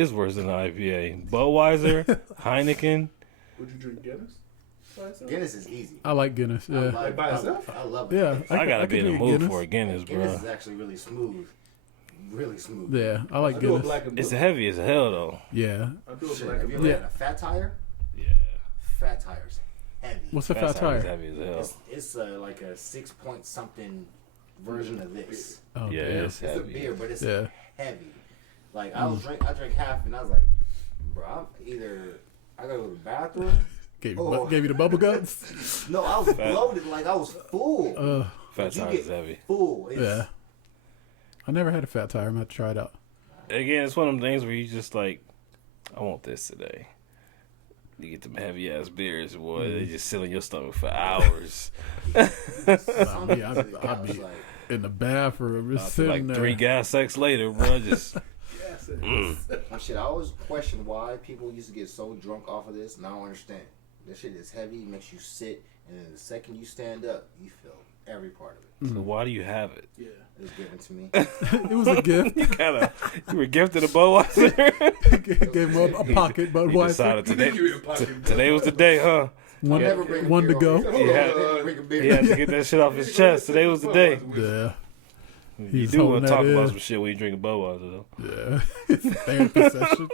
is worse than the IPA. Budweiser, Heineken. Would you drink Guinness? Guinness is easy. I like Guinness. Yeah. By itself? I love it. Yeah. I gotta be in the mood Guinness. for a Guinness, bro. Guinness is actually really smooth. Really smooth. Yeah, I like I do a Guinness. black and blue. It's heavy as hell, though. Yeah. I do a Shit, black have and you blue. ever had a fat tire? Yeah. Fat tire's heavy. What's a fat Fat Tire's tire? heavy as hell. It's like a 6 point something version of this. Oh, Yeah, damn. it's It's a heavy. beer, but it's Yeah. heavy. Like I drank half, and I was like, bro, I gotta go to the bathroom. Gave Oh. you the bubble guts. No, I was bloated, like I was full. Fat You Tire's get is heavy. full. It's, Yeah. I never had a fat tire. I'm gonna try it out. Again, it's one of them things where you just like, I want this today. You get them heavy ass beers, boy. They just sit in your stomach for hours. I'd be I was like, in the bathroom, just sitting Like there. 3 gas sex later, bro. Just Yes, it is. shit, I always question why people used to get so drunk off of this, and I don't understand. This shit is heavy, makes you sit, and then the second you stand up, you feel every part of it. so why do you have it? Yeah. It was given to me. It was a gift. You were gifted a Budweiser. Gave him a pocket, but You decided today. Today was the day, huh? One, Never bring a one to beer go. on me. He had- Never bring a beer. He had to get that shit off his chest. Today was the day. Yeah, You He's do want holding to talk that about in. some shit when you drink a Budweiser, though. yeah. It's a therapy session.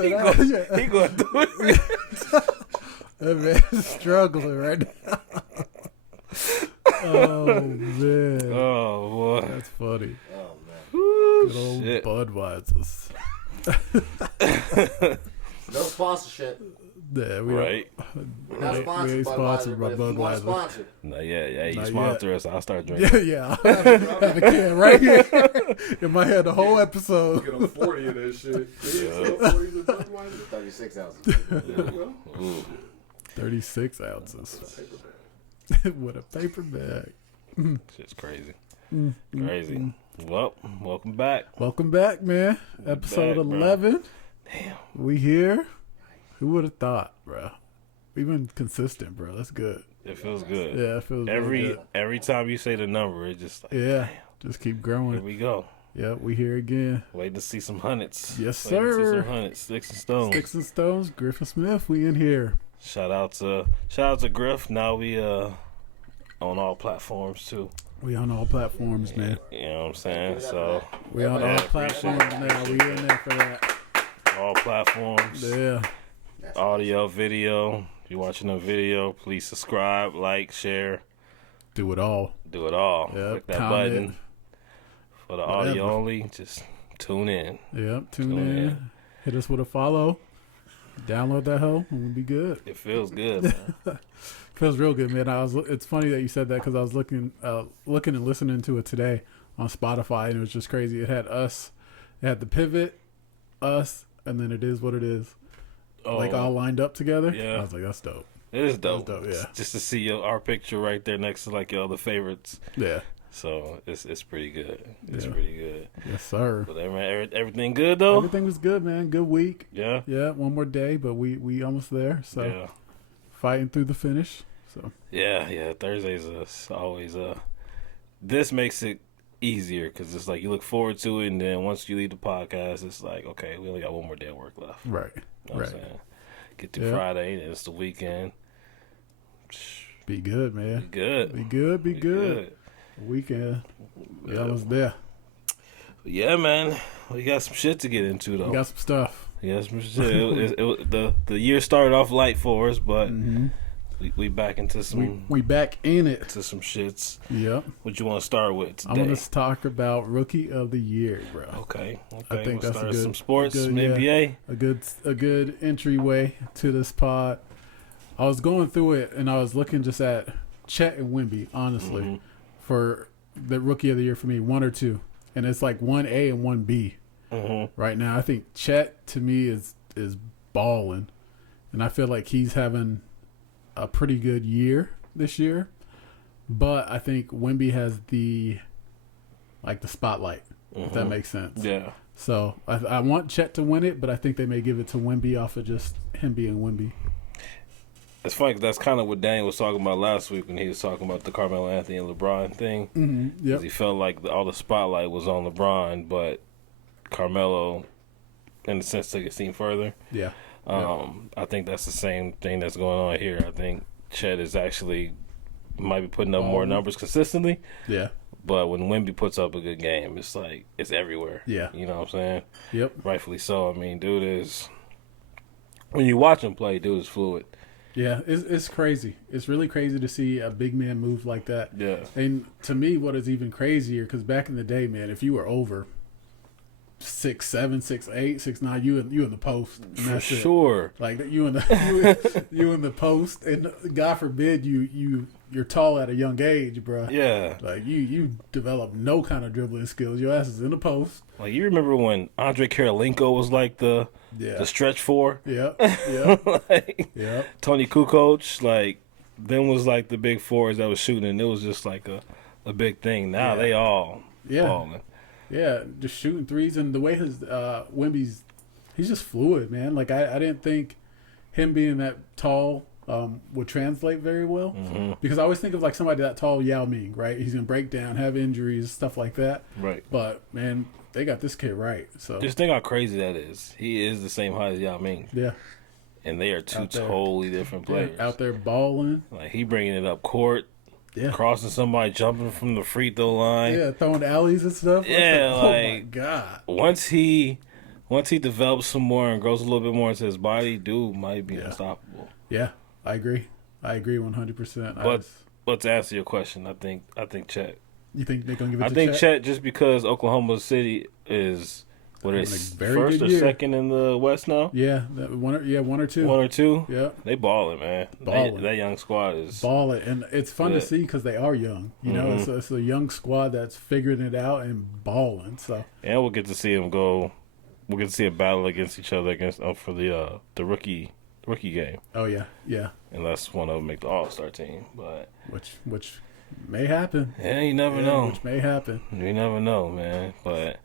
He going through it. That man's struggling right now. Oh man, Oh, boy. that's funny. Oh man. Good old Shit. Budweisers. No sponsorship. Yeah, we Right. We're not we sponsored ain't by sponsored by Budweiser, but if you want Budweiser. sponsor, No, yeah. You Not sponsor us. I'll start drinking. Yeah. I have a can right here in my head the whole episode. Get a 40 of that shit. Yeah. 40 of Budweiser. 36 ounces. There you go. Ooh. 36 ounces with a paper bag. Shit's crazy. Crazy. Well, welcome back. Welcome back, man. Episode back, bro. 11. Damn. We here. Who would have thought, bro? We've been consistent, bro. That's good. It feels good. Yeah, it feels really good. Every time you say the number, it's just like, Yeah, just keep here growing. we go. Yeah, we here again. Waiting to see some hundreds. Yes, Waiting to see sir. some hundreds. Sticks and stones. Sticks and Stones, Griffin Smith, we in here. Shout out to Griff. Now we on all platforms too. We on all platforms, man. You know what I'm saying? So We on all Yeah, platforms now. We in there for that. all platforms. Yeah. Audio, video. If you're watching a video, please subscribe, like, share, Do it all. do it all. Yep, Click that comment. button. For the Whatever. audio only, just tune in. Yep. Tune Tune in. in. Hit us with a follow. Download that hoe, and we'll be good. It feels good, man. Feels real good, man. It's funny that you said that because I was looking and listening to it today on Spotify, and it was just crazy. It had us, it had the pivot, us, and then it is what it is, like all lined up together. Yeah. I was like, that's dope. It is dope. That's dope, yeah. Just to see our picture right there next to like your other favorites. Yeah. So it's pretty good. It's Yeah. pretty good. Yes, sir. But everything good though? Everything was good, man. Good week. Yeah. Yeah, one more day, but we almost there. So Yeah. fighting through the finish. So Yeah. Thursdays is always this makes it easier because it's like you look forward to it, and then once you leave the podcast, it's like, okay, we only got one more day of work left. right, You know what right. I'm saying? Get to Yeah. Friday, and it's the weekend. Be good, man. Be good. Be good. Be good. Weekend. Yeah, I was there. Yeah, man. We got some shit to get into though. We got some stuff. Yeah, some shit. The year started off light for us, but Mm-hmm. we back into some We back in it. to some shits. Yep. What you want to start with today? I want to talk about Rookie of the Year, bro. Okay. I think we'll that's a start good, some sports, good, some yeah. NBA. A good entryway to this pod. I was going through it and I was looking just at Chet and Wemby, honestly, Mm-hmm. for the Rookie of the Year for me, 1 or 2, and it's like 1A and 1B right now. I think Chet to me is balling, and I feel like he's having a pretty good year this year. But I think Wemby has the spotlight, if that makes sense. Yeah. So I want Chet to win it, but I think they may give it to Wemby off of just him being Wemby. It's funny 'cause that's kind of what Daniel was talking about last week when he was talking about the Carmelo Anthony and LeBron thing. Mm-hmm. Yep. He felt like all the spotlight was on LeBron, but Carmelo, in a sense, took it seen further. Yeah. I think that's the same thing that's going on here. I think Chet is actually might be putting up more numbers consistently. Yeah. But when Wemby puts up a good game, it's like it's everywhere. Yeah. You know what I'm saying? Yep. Rightfully so. I mean, dude is when you watch him play, dude is fluid. Yeah, it's crazy. It's really crazy to see a big man move like that. Yeah. And to me, what is even crazier, because back in the day, man, if you were over 6'7", 6'8", 6'9", you in the post. And For that's it. sure. Like you in the you in the post, and God forbid you're tall at a young age, bro. Yeah. Like you develop no kind of dribbling skills. Your ass is in the post. Like you remember when Andre Karolinko was like the stretch four? Yep. Yep. Like Yep. Tony Kukoc, like them was like the big fours that was shooting, and it was just like a big thing. Now they all balling. Yeah, just shooting threes, and the way his Wemby's, he's just fluid, man. Like I didn't think him being that tall would translate very well, because I always think of like somebody that tall, Yao Ming, right? He's gonna break down, have injuries, stuff like that. Right. But man, they got this kid right. So Just think how crazy that is. He is the same height as Yao Ming, yeah, and they are two Out there. totally different players. out there balling. Like he bringing it up court, Yeah. crossing somebody, jumping from the free throw line. Yeah, throwing alleys and stuff. Yeah, oh my like- god. Once he develops some more and grows a little bit more into his body, dude might be unstoppable. Yeah, I agree. I agree 100%. But to answer your question, I think Chet. You think they're gonna give it I to think Chet? Chet just because Oklahoma City is what is Having a very first good or year. second in the West now. Yeah, one or two. One or two. Yeah. They balling, man. Balling. That young squad is. Ball it, and it's fun to see because they are young. You know, it's a young squad that's figuring it out and balling. So And we'll get to see them go. We'll get to see a battle against each other for the rookie game, oh yeah, unless one of them make the All-Star team. But which may happen. yeah, you never know. Which may happen. You never know, man. But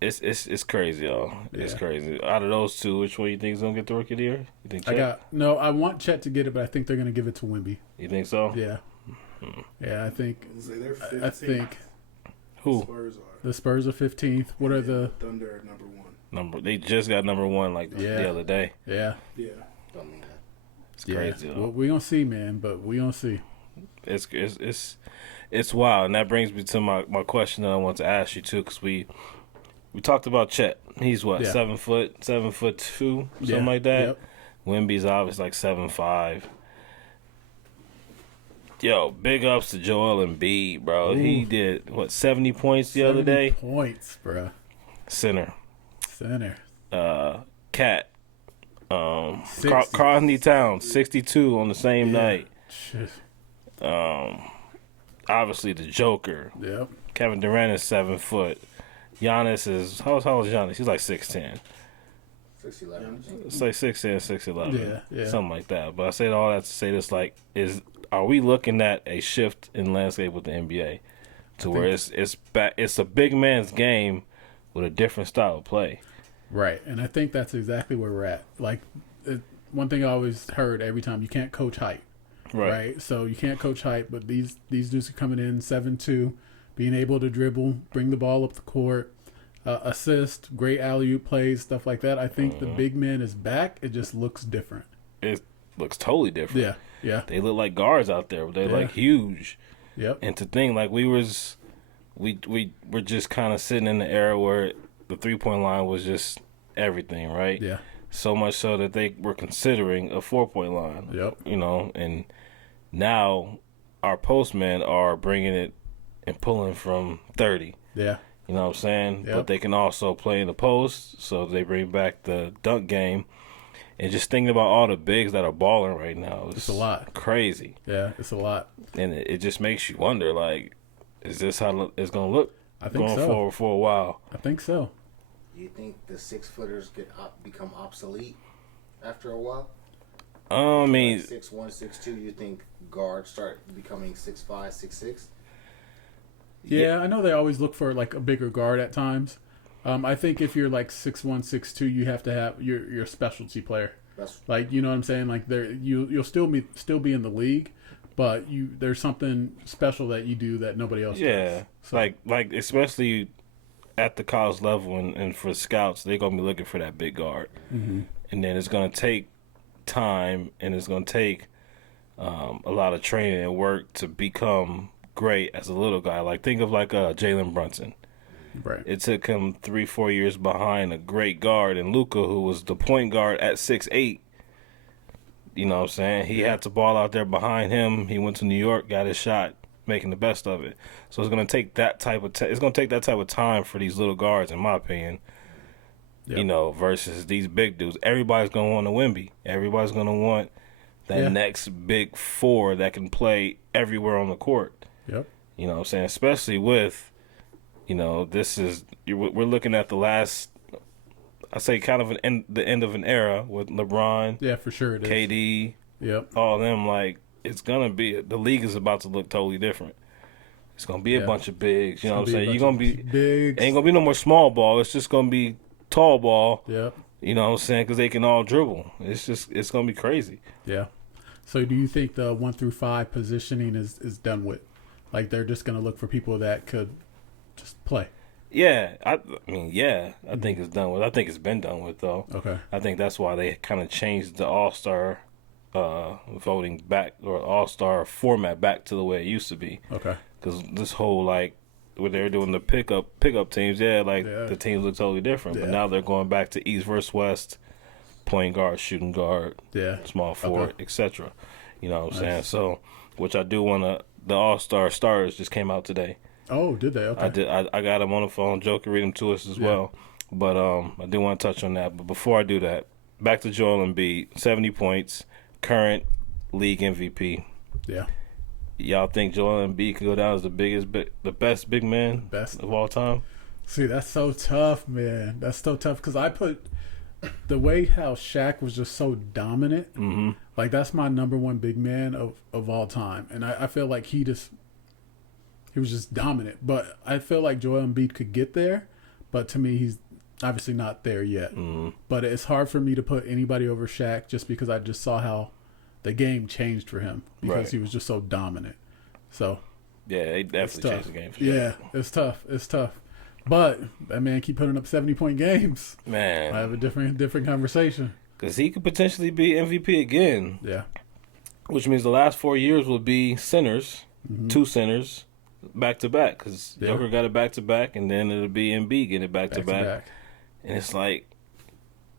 it's crazy, y'all. It's Yeah. crazy. Out of those two, which one you think is gonna get the Rookie of the Year? You think Chet? I want Chet to get it, but I think they're gonna give it to Wemby. You think so? Yeah, yeah. I think Say they're 15th. I think Who? Spurs are. the Spurs are 15th. What are the Thunder at number 1. They just got number one the other day. yeah. Yeah. Don't mean that. It's crazy. Well, we gonna see, man. But we gonna see. It's wild, and that brings me to my question that I want to ask you too, because we talked about Chet. He's what 7'2", something like that. Yep. Wemby's obviously like 7'5". Yo, big ups to Joel Embiid, bro. Ooh. He did 70 points the other day. Points, bro. Center.60. Cat. Carl Anthony Towns, 62 on the same night. Shit. Obviously the Joker. Yep. Kevin Durant is 7 foot. Giannis is how old is Giannis? He's like 6'10". 6'11". It's like 6'10", 6'11". Yeah. Something like that. But I say all that to say this: are we looking at a shift in landscape with the NBA to where it's a big man's game with a different style of play? Right, and I think that's exactly where we're at. Like, one thing I always heard every time: you can't coach height. Right. So you can't coach height, but these dudes are coming in 7'2", being able to dribble, bring the ball up the court, assist, great alley-oop plays, stuff like that. I think the big man is back. It just looks different. It looks totally different. Yeah. They look like guards out there. They're like huge. Yep. And to think like we were just kind of sitting in the era where the 3-point line was just everything, right? Yeah. So much so that they were considering a 4-point line. Yep. You know, and now our postmen are bringing it and pulling from 30. Yeah. You know what I'm saying? Yep. But they can also play in the post, so they bring back the dunk game. And just thinking about all the bigs that are balling right now, It's a lot. Crazy. Yeah, it's a lot. And it just makes you wonder, like, is this how it's going to look I think going so. forward for a while? I think so. Do you think the 6-footers become obsolete after a while? I mean, 6'1", 6'2", you think guards start becoming 6'5", 6'6"? Yeah, I know they always look for like a bigger guard at times. I think if you're like 6'1", 6'2", you have to have your specialty player. Like, you know what I'm saying? Like, you'll still be in the league, but there's something special that you do that nobody else does. So. Like especially at the college level and for scouts, they're gonna be looking for that big guard, and then it's gonna take time and it's gonna take a lot of training and work to become great as a little guy. Like, think of like Jalen Brunson. Right. It took him 3-4 years behind a great guard and Luka, who was the point guard at 6'8". You know what I'm saying? He had to ball out there behind him. He went to New York, got his shot, making the best of it. So it's gonna take that type of time for these little guards, in my opinion. Yep. You know, versus these big dudes. Everybody's gonna want a Wemby. Everybody's gonna want that next big four that can play everywhere on the court. Yep. You know what I'm saying? Especially with, you know, we're looking at the last, I say kind of the end of an era with LeBron. Yeah, for sure it is. KD. Yep. All of them. Like, it's going to be, the league is about to look totally different. It's going to be a bunch of bigs. You know what I'm saying? You're going to be, bigs. Ain't going to be no more small ball. It's just going to be tall ball. Yep. You know what I'm saying? Because they can all dribble. It's going to be crazy. Yeah. So do you think the 1 through 5 positioning is done with? Like, they're just going to look for people that could just play? Yeah. I think it's done with. I think it's been done with, though. Okay. I think that's why they kind of changed the All-Star voting back, or All-Star format back to the way it used to be. Okay. Because this whole, like, when they were doing the pickup teams, the teams look totally different. But now they're going back to East versus West, point guard, shooting guard, small forward, etc. You know what I'm saying? So, which I do want to. The All-Star starters just came out today. Oh, did they? Okay. I got them on the phone. Joe can read them to us as well. But I do want to touch on that. But before I do that, back to Joel Embiid, 70 points, current league MVP. Yeah. Y'all think Joel Embiid could go down as the best big man of all time? See, that's so tough, man. That's so tough because I put the way how Shaq was just so dominant. Mm-hmm. Like, that's my number one big man of all time, and I feel like he was just dominant. But I feel like Joel Embiid could get there, but to me, he's obviously not there yet. Mm-hmm. But it's hard for me to put anybody over Shaq just because I just saw how the game changed for him because he was just so dominant. So yeah, they definitely changed the game for Shaq. Yeah, it's tough. It's tough. But that man keep putting up 70-point games. Man, I have a different conversation. Because he could potentially be MVP again. Yeah. Which means the last 4 years will be centers, 2 centers, back to back. Because Joker got it back to back, and then it'll be Embiid getting it back to back. And it's like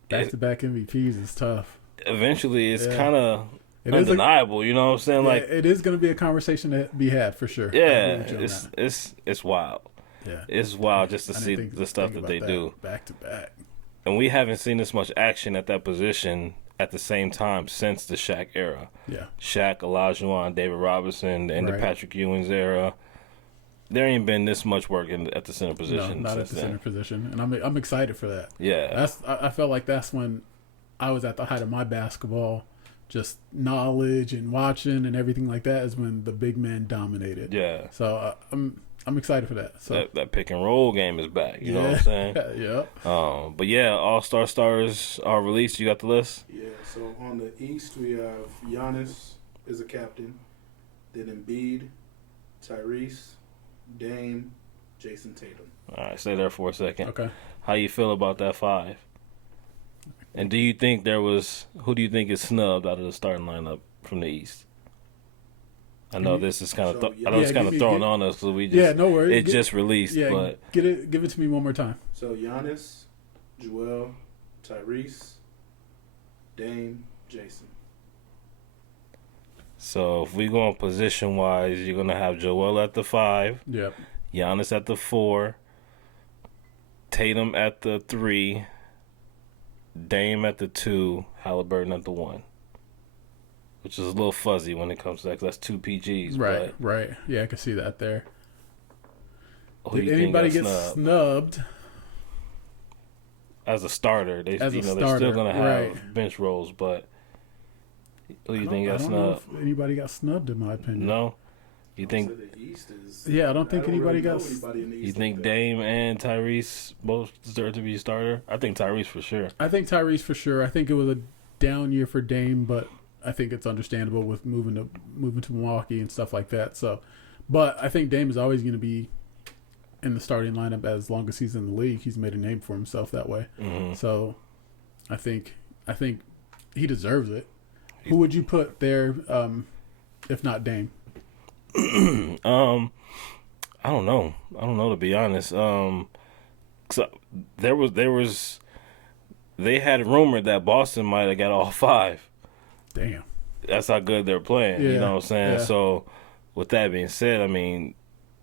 back to back MVPs is tough. Eventually, it's kind of undeniable. You know what I'm saying? Yeah, like, it is going to be a conversation to be had for sure. Yeah, it's wild. Yeah, it's wild just to see the stuff that they do back to back. And we haven't seen this much action at that position at the same time since the Shaq era. Yeah, Shaq, Olajuwon, David Robinson, the end of Patrick Ewing's era. There ain't been this much work at the center position. No, not at the center position, and I'm excited for that. Yeah, I felt like that's when I was at the height of my basketball, just knowledge and watching and everything like that. Is when the big man dominated. Yeah, so I'm excited for that. So that pick and roll game is back. You know what I'm saying? Yeah. But yeah, All-Star stars are released. You got the list? Yeah. So on the East, we have Giannis as a captain, then Embiid, Tyrese, Dame, Jason Tatum. All right, stay there for a second. Okay. How you feel about that 5? And do you think who do you think is snubbed out of the starting lineup from the East? I know this is kind of thrown on us because we just no worries. It just released. Yeah, but give it to me one more time. So Giannis, Joel, Tyrese, Dame, Jason. So if we go on position wise, you're gonna have Joel at the 5. Yep. Giannis at the 4. Tatum at the 3. Dame at the 2. Halliburton at the 1. Which is a little fuzzy when it comes to that, 'cause that's 2 PGs. Right, right. Yeah, I can see that there. Did anybody get snubbed? As a starter, they're still going to have bench roles, but who do you think got snubbed? Know if anybody got snubbed, in my opinion. No? You think? The East is, I don't think anybody got. You think Dame and Tyrese both deserve to be a starter? I think Tyrese for sure. I think Tyrese for sure. I think it was a down year for Dame, but I think it's understandable with moving to Milwaukee and stuff like that. So, but I think Dame is always going to be in the starting lineup as long as he's in the league. He's made a name for himself that way. Mm-hmm. So, I think he deserves it. Who would you put there, if not Dame? I don't know. To be honest. So they had rumored that Boston might have got all 5. Damn. That's how good they're playing. Yeah. You know what I'm saying? Yeah. So, with that being said, I mean,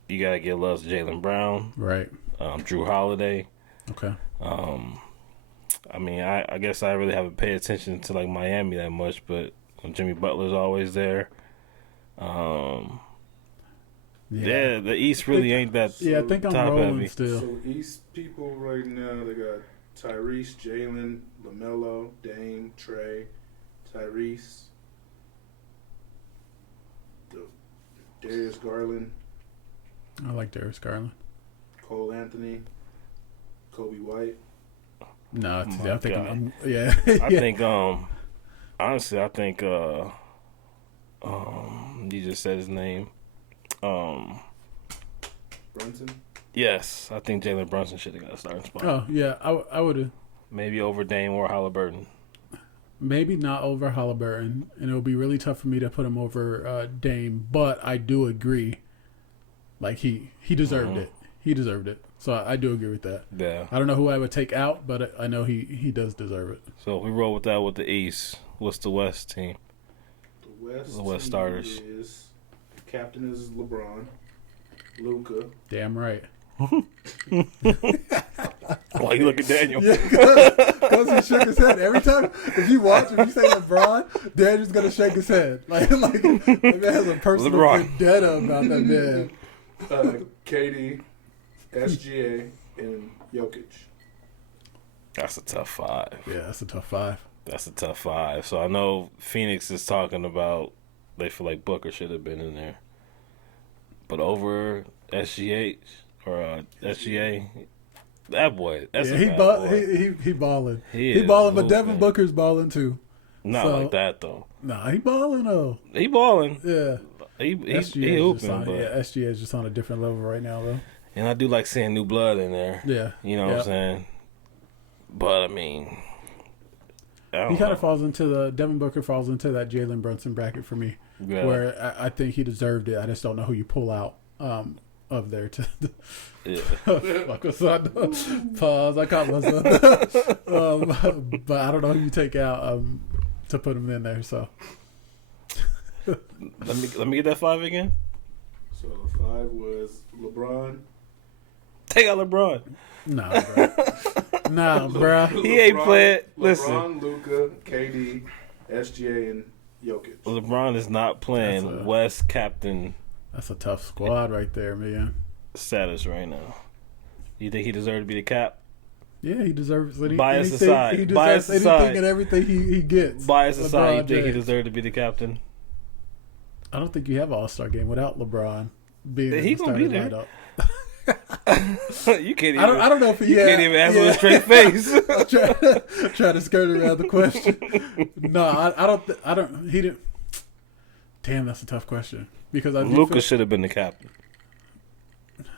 you got to give love to Jaylen Brown. Right. Drew Holiday. Okay. I mean, I guess I really haven't paid attention to, like, Miami that much, but Jimmy Butler's always there. Yeah, the East really ain't that I think I'm top rolling heavy. still. So East people right now, they got Tyrese, Jalen, LaMelo, Dame, Trey, Tyrese, Darius Garland, I like Darius Garland. Cole Anthony, Kobe White. No, I'm thinking, I think, honestly, I think, you just said his name. Brunson? Yes, I think Jalen Brunson should have got a starting spot. Oh, yeah, I would have. Maybe over Dame or Halliburton. Maybe not over Halliburton, and it would be really tough for me to put him over Dame, but I do agree. Like, he deserved it. He deserved it. So I do agree with that. Yeah. I don't know who I would take out, but I know he does deserve it. So if we roll with that with the East, what's the West team? The West starters. Captain is LeBron, Luka. Damn right. Why you look at Daniel? Because he shook his head every time. If you say LeBron, Daniel's gonna shake his head. Like that man has a personal vendetta about that man. KD, SGA, and Jokic. That's a tough 5. Yeah, that's a tough 5. That's a tough 5. So I know Phoenix is talking about they feel like Booker should have been in there, but over SGH or SGA. That boy, that's a bad boy. He balling. He balling, but Devin Booker's balling too. Not like that though. Nah, he balling though. He balling. Yeah. He hooping, but SGA is just on a different level right now though. And I do like seeing new blood in there. Yeah. You know what I'm saying? But I mean, he kind of Devin Booker falls into that Jalen Brunson bracket for me, where I think he deserved it. I just don't know who you pull out of there to. Fuck what's that? Pause. I caught myself. But I don't know who you take out to put him in there. So let me get that 5 again. So 5 was LeBron. Take out LeBron. Nah, bro. He ain't playing. Listen. LeBron, Luka, KD, SGA, and Jokic. LeBron is not playing West captain. That's a tough squad right there, man. Status right now. You think he deserved to be the cap? Yeah, he deserves it. Bias aside. He deserves anything and everything he gets. Bias aside, you think he deserved to be the captain? I don't think you have an All-Star game without LeBron being He's going to be there. Lineup. You can't even. I don't know if you can't even answer with a straight face. Try to skirt around the question. No, I don't. He didn't. Damn, that's a tough question because Luka should have been the captain.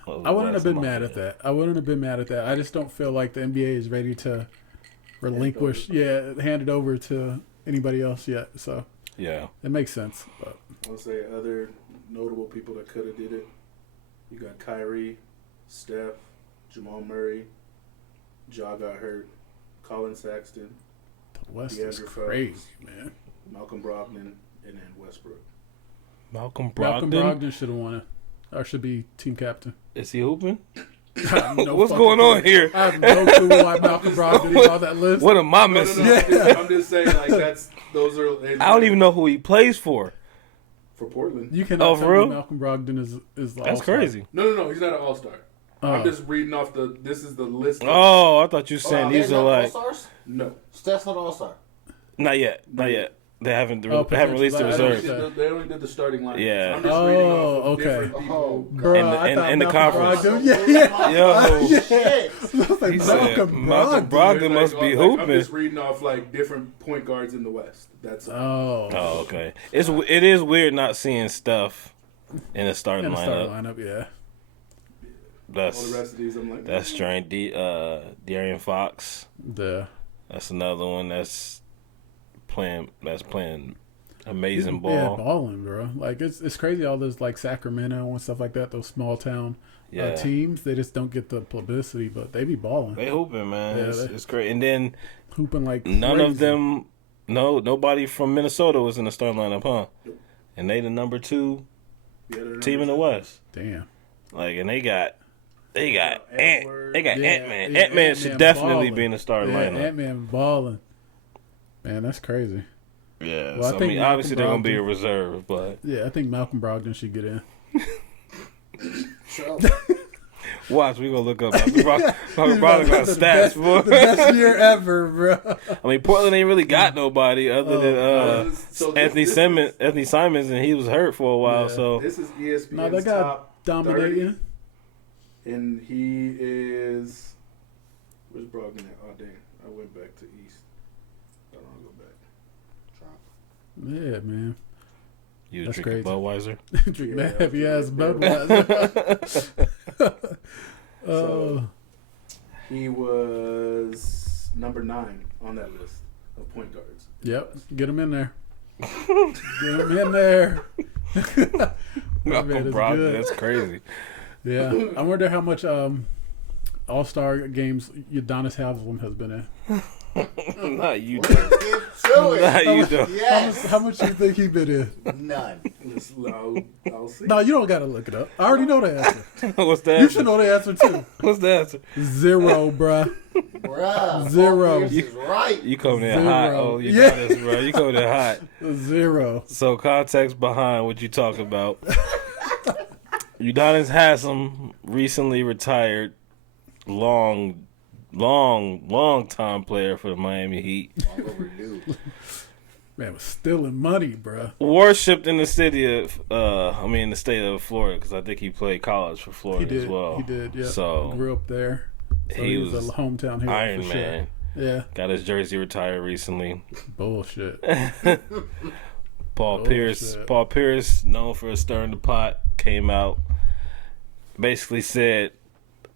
I wouldn't have been mad at that. I just don't feel like the NBA is ready to relinquish. Hand it over to anybody else yet. So yeah, it makes sense. But I'll say other notable people that could have did it. You got Kyrie, Steph, Jamal Murray, Ja got hurt, Colin Sexton, the West is DeAndre crazy, Phelps, man. Malcolm Brogdon, and then Westbrook. Malcolm Brogdon should have won it, or should be team captain. Is he hooping? What's going on here? I have no clue why Malcolm Brogdon is on that list. What am I missing? No. I'm just saying, like those are. I don't even know who he plays for. For Portland. You cannot tell me Malcolm Brogdon is the That's all-star. crazy. No, he's not an all-star. I'm just reading off this is the list. Oh, I thought you were saying these are like. All-stars? No. Steph's not an all-star. Not yet. They haven't potential. released the I reserves. understand. They only did the starting lineup. Yeah. So I'm just reading off of okay. different people. Bro, In the conference. Yo, Yo. shit. He said Malcolm Brogdon must be I'm hooping. just reading off like different point guards in the West. That's Oh, Okay. It is weird not seeing Steph in the starting in the starting lineup. lineup, yeah. all the rest of these. I'm like, That's strange. De'Aaron Fox. Yeah. That's another one that's playing amazing Yeah, ball. balling, bro. Like it's crazy. All those like Sacramento and stuff like that. Those small town teams, they just don't get the publicity, but they be balling. They hooping, man. Yeah, It's great. And then Hooping like none crazy. of them, nobody from Minnesota was in the starting lineup, huh? And they the number 2 team in the West. Damn. Like, and they got Edwards. Ant-Man. Yeah, Ant-Man should Ant-Man definitely balling. be in the starting lineup. Ant-Man balling. Man, that's crazy. Yeah, Well, I so, think obviously they're Malcolm gonna be a Brogdon- reserve, but Yeah, I think Malcolm Brogdon should get in. So, watch, we gonna look up Malcolm Brogdon got the stats, boy. The best year ever, bro. I mean, Portland ain't really got nobody other than So Anthony Simons, and he was hurt for a while. Yeah. So This is ESPN's No, they got top dominating. 30, and he is. Where's Brogdon at? Oh dang, I went back to East. I don't want to go back. Yeah, man. you That's drinking crazy. Budweiser? Drink Yeah, that heavy ass yeah. Budweiser. So, he was number 9 on that list of point guards. Yep, get him in there. Get him in there. That man Malcolm is Brogdon, good. that's crazy. Yeah, I wonder how much All-Star games Udonis Haslem has been in. Not you, let's though. get to it. Not you, though. Yes. How much do you think he been in? None. I'll see. No, you don't got to look it up. I already know the answer. What's the You answer? should know the answer too. What's the answer? 0, bruh. Bruh. 0. This is right. You coming in 0. hot. Oh, you Yeah. got this, bro. You coming in hot. 0. So context behind what you talk about. Udonis Haslem recently retired. Long time player for the Miami Heat. Long overdue. Man was stealing money, bruh. Worshipped in the city of, the state of Florida, because I think he played college for He Florida did. as well. He did. Yeah. So Grew up there. So he was was a hometown hero Iron for Man. Sure. Yeah. Got his jersey retired recently. Bullshit. Paul Bullshit. Pierce, known for stirring the pot, came out, basically said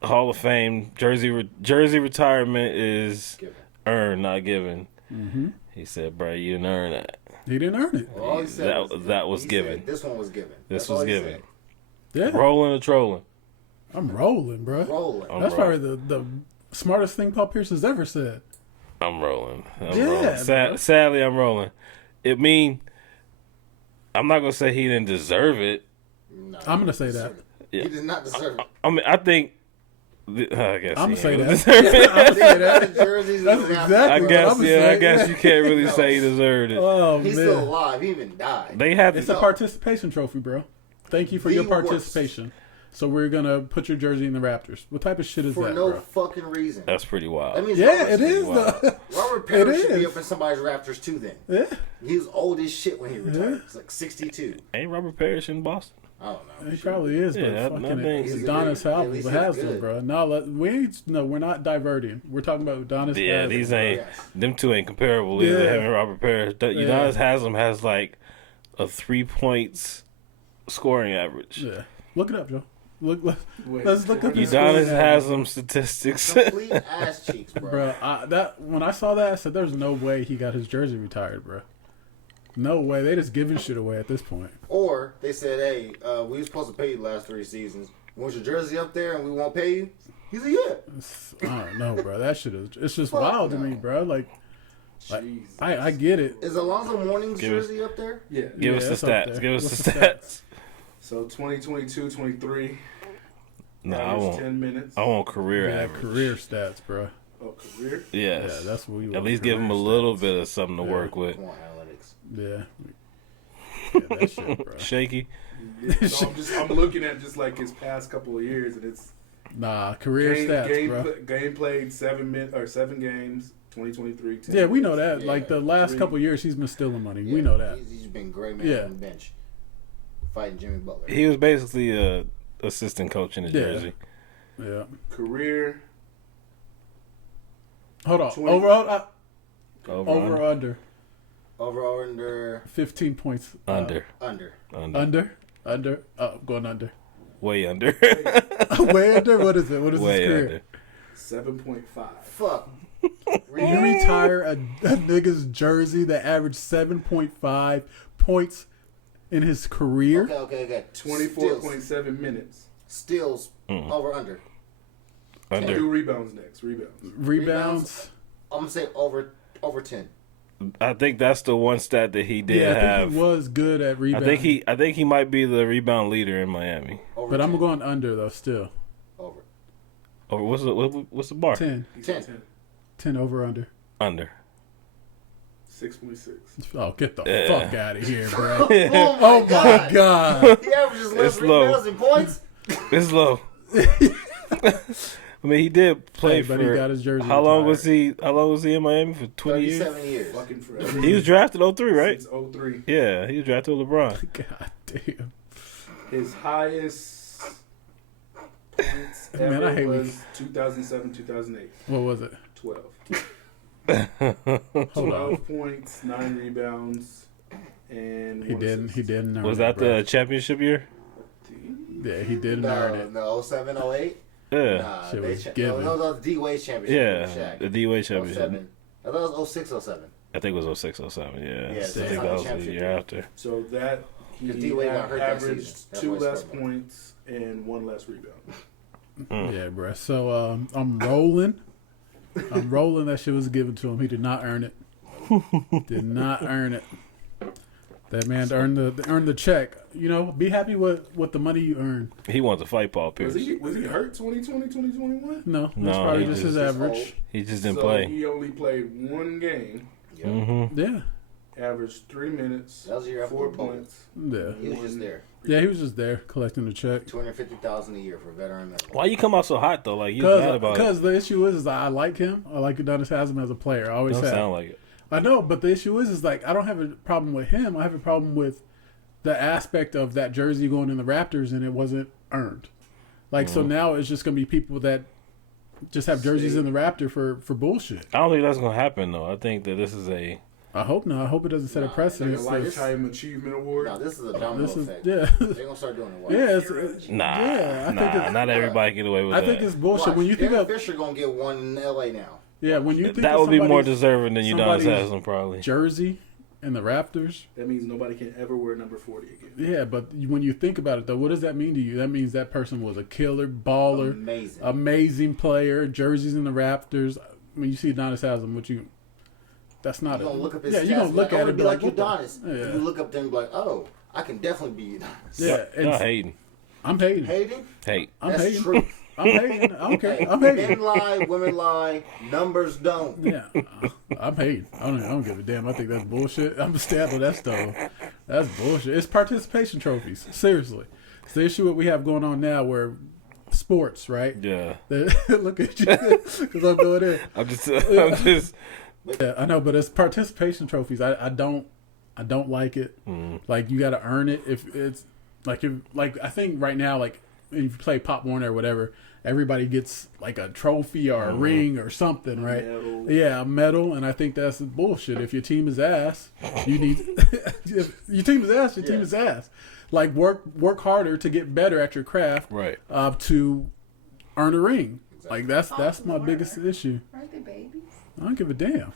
Hall of Fame jersey retirement is Given. earned, not given. Mm-hmm. He said, "Bro, you didn't earn that. He didn't earn it. Well, all he said That was he given. said this one was given. This That's was all he given. said. Yeah. Rolling or trolling." I'm rolling, bruh. Rolling. I'm That's rolling. probably the smartest thing Paul Pierce has ever said. I'm rolling. Yeah, rolling. bro. Sadly, I'm rolling. I'm not gonna say he didn't deserve it. No, I'm gonna he say deserved that. it. Yeah. He did not deserve it. I think. I guess I'm he gonna say ain't that. deserve it. I'm gonna say that. The jerseys That's and the exactly I what guess, I'm yeah. I saying. guess you can't really No. say he deserved it. Oh He's man, still alive. He even died. They had it's to. a participation trophy, bro. Thank you for The your worst. participation. So we're gonna put your jersey in the Raptors. What type of shit is for that, no bro? fucking reason. That's pretty wild. That means Yeah, Robert, it is. Wow. Though. Robert Parrish should is. be up in somebody's Raptors too. Then Yeah, he was old as shit when he retired. Yeah. He's like 62. Ain't Robert Parrish in Boston? I don't know. he probably is. Yeah, But that fucking thing- it's He's Udonis good. At least he's Haslem, good. bro. No, we're not diverting. We're talking about Udonis. Yeah, Haslem, these bro. ain't. Yes. Them two ain't comparable either. Yeah. Him and Robert Parrish. Udonis Haslem has like a 3 points scoring average. Yeah, look it up, Joe. Wait, Let's look at this. Udonis Haslem statistics. Complete ass cheeks, bro. Bro, when I saw that, I said, "There's no way he got his jersey retired, bro. No way. They just giving shit away at this point." Or they said, "Hey, we were supposed to pay you the last 3 seasons. Want your jersey up there, and we won't pay you?" He said, "Yeah." I don't know, bro. That shit is—it's just Fuck wild to no. me, bro. Like, Jesus. I get it. Is Alonzo Mourning's Give us- jersey up there? Yeah. Give Yeah, us it's the up stats. there. Give us What's the the stats. So 2022-23. No, I average want. 10 minutes. I want career Yeah, average. career stats, bro. Oh, career. Yes. Yeah, that's what we want. At least give him a career little stats. bit of something to Yeah. work with. Come on, analytics. Yeah. Yeah, that shit, bro. Shaky. So I'm looking at just like his past couple of years, and it's Nah, career stats, bro. game played 7 games, 2023. 10 Yeah, we know minutes. that. Yeah. Like the last Three. couple years, he's been stealing money. Yeah, We know that. He's been great man Yeah. on the bench, fighting Jimmy Butler. He was basically a assistant coach in the Yeah. Jersey. Yeah. Career. Hold on. 20 Over Over, or under Over under 15 points. under, under. Under. Oh, going under. way under, Way under. What is it? What is his way career? under. 7.5. Fuck. You retire a nigga's jersey that averaged 7.5 points in his career. Okay. 24.7 minutes. Steals. Mm. Over under. Under. Do rebounds next. Rebounds. I'm gonna say over 10. I think that's the one stat that he did Yeah, I think have. he was good at rebounds. I think he might be the rebound leader in Miami. Over But 10. I'm going under though. Still Over. Or what's the bar? 10. He's 10. at 10. 10 over under. Under. 6.6. Oh, get the Yeah. fuck out of here, bro. Oh my god. He averages less It's low. rebounds and points. It's low. I mean, he did play Hey, but for. he got his jersey How long retired. was he? How long was he in Miami for? 20 years. 37 years. Fucking forever. He was drafted 03, right? Since 03. Yeah, he was drafted with LeBron. God damn. His highest points Man, ever I hate was 2007, 2008. What was it? 12. Hold 12 on. points, 9 rebounds, and He one didn't. assist. He didn't. earn Was it, that bro. the championship year? Yeah, he didn't earn it. No, 07, 08? Yeah, Nah, Shit they was no, given. no, the D-Wade championship. yeah, with Shaq. the D-Wade championship. 07. I thought it was 06, 07. I think it was 06, 07. Yeah, Yeah, I so think it's not that the was the championship year year. after. So that he Because D-Wade got hurt that season. averaged That's 2 why he less scored more. points and 1 less rebound. Mm. Yeah, bro. So I'm rolling. I'm rolling. That shit was given to him. He did not earn it. Did not earn it. That man earned the check. You know, be happy with the money you earn. He wants to fight Paul Was Pierce. he hurt 2020, 2021? No, that's No, probably he just his just- average. He just didn't So play. he only played 1 game, Yeah. Mm-hmm. Yeah, averaged 3 minutes, That was the year after 4 the Bowl. points. yeah, He was just there. yeah. He was just there collecting the check. $250,000 a year for veteran minimum. Why you come out so hot though? Like you mad about it? Because the issue is I like him. I like Udonis Haslem as a player. I always Don't have. sound like it. I know, but the issue is like I don't have a problem with him. I have a problem with the aspect of that jersey going in the Raptors and it wasn't earned. Like so now it's just gonna be people that just have jerseys in the Raptor for bullshit. I don't think that's gonna happen though. I think that this is a. I hope not. I hope it doesn't set a Like precedent. a lifetime achievement award. No, this is a domino This is effect. yeah, They're going to start doing it. Watch. yeah. Nah, Yeah, I think nah, it's- not everybody get away with I that. think it's bullshit Watch. when you think Derek of Fisher going to get one in L.A. now. yeah when you think that of would be more somebody's deserving than Udonis somebody's Haslem probably. jersey and the Raptors. That means nobody can ever wear number 40 again. Yeah, but when you think about it though, what does that mean to you? That means that person was a killer, baller, Amazing. amazing player, jerseys in the Raptors. When you see Udonis Haslem, what you that's not You're going to look up his yeah, stats. you're gonna look I at it wanna and be like what the- Udonis. Yeah. You look up there and be like, oh, I can definitely be Udonis. Yeah, Y'all and hating. I'm hating. Hating? Hate. I'm That's hating. true. I'm hating. I don't care. Hey, I'm men hating. lie, women lie, numbers don't. Yeah, I'm hating. I don't give a damn. I think that's bullshit. I'm a stab on that stuff. That's bullshit. It's participation trophies. Seriously, it's the issue what we have going on now, where sports, right? Yeah. Look at you, because I'm going in. I'm just. Yeah, I know, but it's participation trophies. I don't like it. Like you got to earn it. If it's like I think right now, like if you play Pop Warner or whatever, everybody gets like a trophy or a ring or something, right? Medal. Yeah, a medal, and I think that's bullshit. If your team is ass, you need if your team is ass. Your team is ass. Like work harder to get better at your craft, Right. to earn a ring. Like that's my biggest issue. Aren't they babies? I don't give a damn.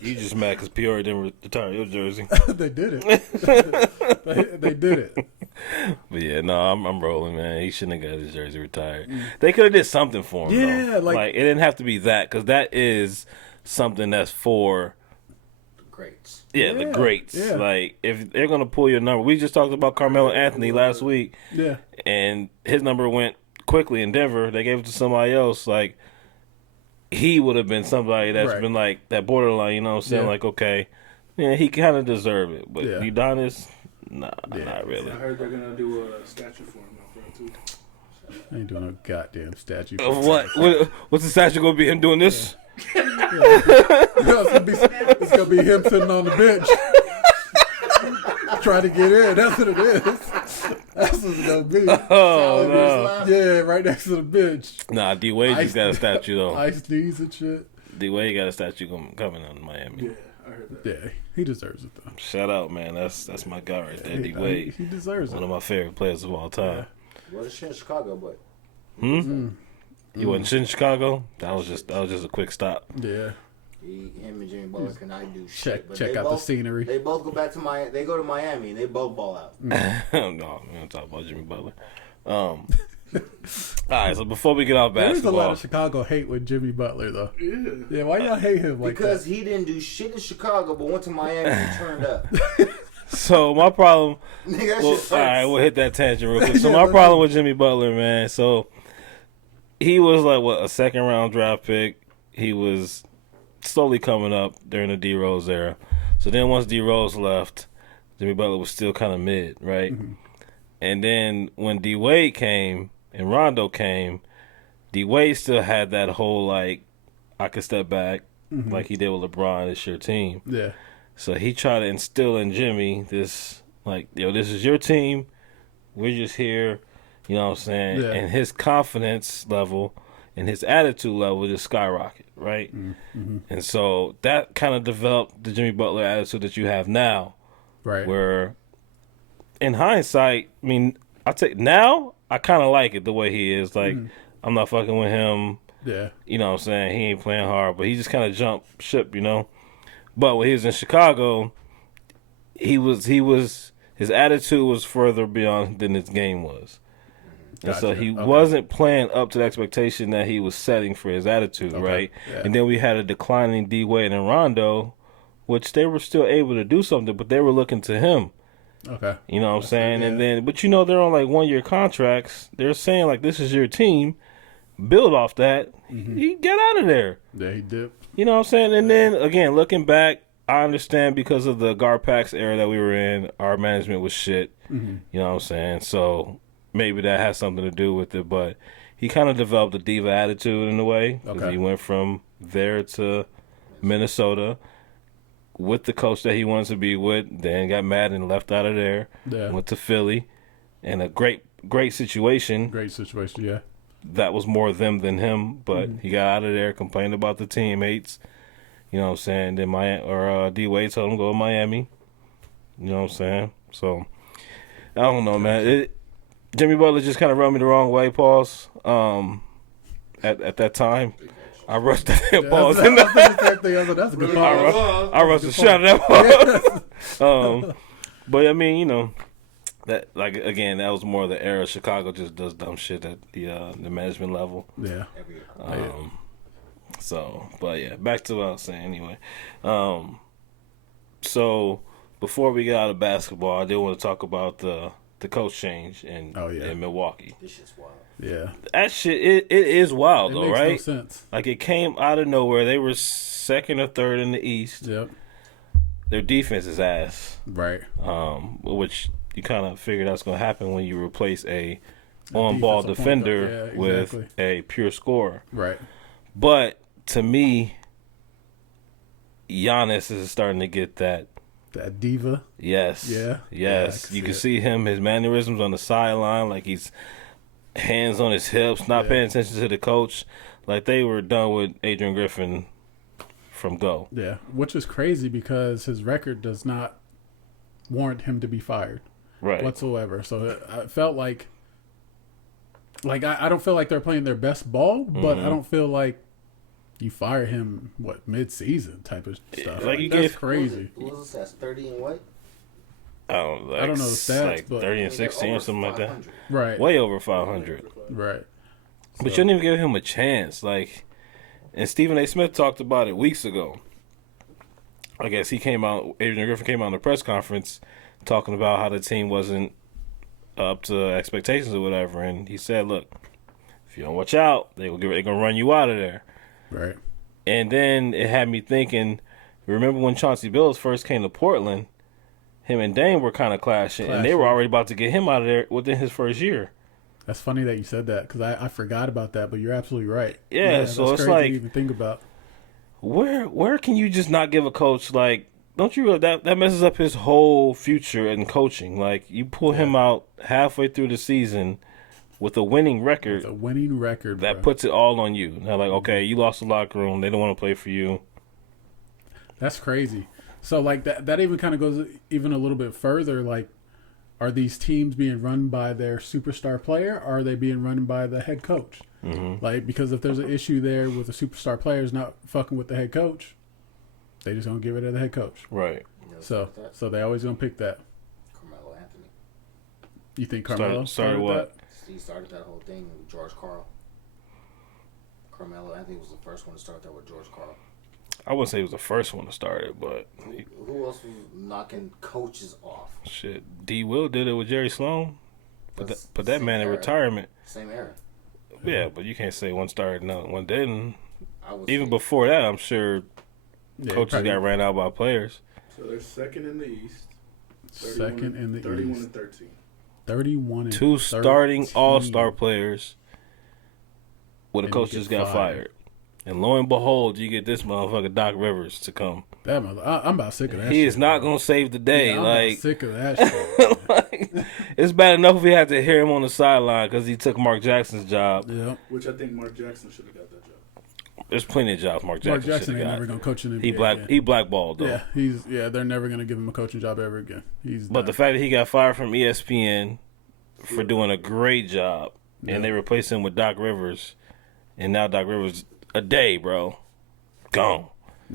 You just mad because Peoria didn't retire your jersey. They did it. they did it. But yeah, no, I'm rolling, man. He shouldn't have got his jersey retired. They could have did something for him. Yeah, though. like- it didn't have to be that because that is something that's for Greats. the Yeah, greats. yeah. Like if they're gonna pull your number, we just talked about Carmelo Anthony last week, Yeah. and his number went quickly in Denver. They gave it to somebody else. Like he would have been somebody that's Right. been like that borderline. You know what I'm saying? Yeah. Like okay, yeah, he kind of deserved it, but Yeah. Udonis, nah, Yeah. not really. I heard they're gonna do a statue for him out front too. I ain't doing no goddamn statue. Of what? What's the statue gonna be? Him doing this? It's gonna be him sitting on the bench, trying to get in. That's what it is. That's what it's gonna be. Oh no. Yeah, right next to the bench. Nah, D Wade just got a statue though. Ice knees and shit. D Wade got a statue coming on Miami. Yeah, I heard that. Yeah, he deserves it though. Shout out, man. That's my guy right there, D He Wade. deserves it. One of my favorite players of all time. Well, it's in Chicago, but You wasn't in Chicago? That was just a quick stop. Yeah. him and Jimmy Butler cannot do shit. But Check out the scenery. They both go back to Miami. They go to Miami and they both ball out. No, we don't talk about Jimmy Butler. All right, so before we get off basketball, There's a lot of Chicago hate with Jimmy Butler, though. Yeah, why y'all hate him like because that? he didn't do shit in Chicago, but went to Miami and turned up. So my problem. Nigga, Well, all right, we'll hit that tangent real quick. So my problem with Jimmy Butler, man. So he was like a second round draft pick. He was slowly coming up during the D Rose era. So then once D Rose left, Jimmy Butler was still kind of mid, right? Mm-hmm. And then when D Wade came and Rondo came, D Wade still had that whole like I could step back, like he did with LeBron. It's your team. Yeah. So he tried to instill in Jimmy this, like, yo, this is your team. We're just here. You know what I'm saying? Yeah. And his confidence level and his attitude level just skyrocket, right? Mm-hmm. And so that kind of developed the Jimmy Butler attitude that you have now. Right. Where, in hindsight, I mean, I kind of like it the way he is. Like, I'm not fucking with him. Yeah. You know what I'm saying? He ain't playing hard, but he just kind of jumped ship, you know? But when he was in Chicago, his attitude was further beyond than his game was. And Gotcha. so he wasn't playing up to the expectation that he was setting for his attitude, right? Yeah. And then we had a declining D Wade and Rondo, which they were still able to do something, but they were looking to him. Okay. You know what I'm saying? Yeah. And then, but you know, they're on like 1-year contracts. They're saying like, this is your team. Build off that. He get out of there. Yeah, he did. You know what I'm saying? And then, again, looking back, I understand because of the Garpax era that we were in, our management was shit. You know what I'm saying? So maybe that has something to do with it. But he kind of developed a diva attitude in a way. Because he went from there to Minnesota with the coach that he wanted to be with. Then got mad and left out of there. Yeah. Went to Philly. And a great situation. Great situation, yeah. That was more them than him, but he got out of there, complained about the teammates. You know what I'm saying? Then D Wade told him to go to Miami. You know what I'm saying? So I don't know, man. Jimmy Butler just kind of rubbed me the wrong way, pause. At that time, I rushed that pause. That's a good pause. I rushed the shot of that pause. But I mean, you know. That like again, that was more the era. Chicago just does dumb shit at the management level. Yeah. So, but yeah, back to what I was saying anyway. So before we get out of basketball, I did want to talk about the coach change in Milwaukee. This shit's wild. Yeah. That shit it is wild though, makes right? no sense. Like it came out of nowhere. They were second or third in the East. Yep. Their defense is ass. Right. Which you kind of figure that's going to happen when you replace a on-ball defender with a pure scorer. Right. But to me, Giannis is starting to get that diva. Yes. Yeah. Yes. You can see him, his mannerisms on the sideline, like he's hands on his hips, not paying attention to the coach. Like they were done with Adrian Griffin from go. Yeah. Which is crazy because his record does not warrant him to be fired. Right. Whatsoever. So I felt like I don't feel like they're playing their best ball, but I don't feel like you fire him mid-season type of stuff. Like you that's crazy. What was this? 30 and what? I don't know the stats, like but 30 and 16 or something like that. Right. Way over 500. Right. But you didn't even give him a chance. Like, and Stephen A. Smith talked about it weeks ago. I guess Adrian Griffin came out in the press conference talking about how the team wasn't up to expectations or whatever, and he said, "Look, if you don't watch out, they're gonna run you out of there." Right. And then it had me thinking. Remember when Chauncey Billups first came to Portland? Him and Dame were kind of clashing, and they were already about to get him out of there within his first year. That's funny that you said that because I forgot about that, but you're absolutely right. Yeah, so that's it's crazy like to even think about. Where can you just not give a coach like? Don't you realize that messes up his whole future in coaching? Like you pull him out halfway through the season with a winning record. With a winning record, that bro. puts it all on you. Now, like, okay, you lost the locker room. They don't want to play for you. That's crazy. So like that even kind of goes even a little bit further. Like, are these teams being run by their superstar player, or are they being run by the head coach? Mm-hmm. Like, because if there's an issue there with the superstar players not fucking with the head coach, they just gonna give it to the head coach. Right. So they always gonna pick that. Carmelo Anthony. You think Carmelo started what? He started that whole thing with George Karl. Carmelo Anthony was the first one to start that with George Karl. I wouldn't say he was the first one to start it, but Who else was knocking coaches off? shit, D. Will did it with Jerry Sloan. Put that man in era. retirement. Same era. Yeah, but you can't say one started and one didn't. Even say, before that, I'm sure coaches got ran out by players. So they're second in the East. Second in the 31 East. and 13. 31 and Two 13. starting all-star players with a And coach you just get got fired. And lo and behold, you get this motherfucker Doc Rivers to come. That I'm about sick of that. He shit, is not bro. going to save the day. Yeah, I'm like about sick of that shit. like, it's bad enough if we had to hear him on the sideline because he took Mark Jackson's job. Yeah. Which I think Mark Jackson should have got that job. There's plenty of jobs Mark Mark Jackson Jackson should ain't have never got. gonna coach in the NBA again. He blackballed though. Yeah, they're never gonna give him a coaching job ever again. But done. the fact that he got fired from ESPN for doing a great job, and they replaced him with Doc Rivers, and now Doc Rivers a day, bro, gone.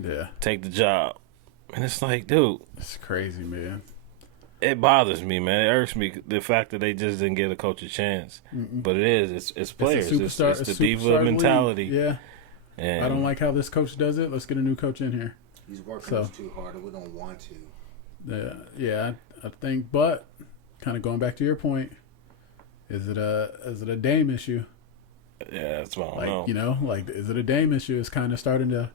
Yeah, Take the job, and it's like, dude, it's crazy, man. it bothers me, man. It irks me the fact that they just didn't give a coach a chance. But it is, it's players, it's the diva superstar mentality. league. Yeah, And I don't like how this coach does it. Let's get a new coach in here. He's working us too hard, and we don't want to. Yeah, I think. But kind of going back to your point, is it a Dame issue? Yeah, that's what I don't Like know. you know, like is it a Dame issue? It's kind of starting to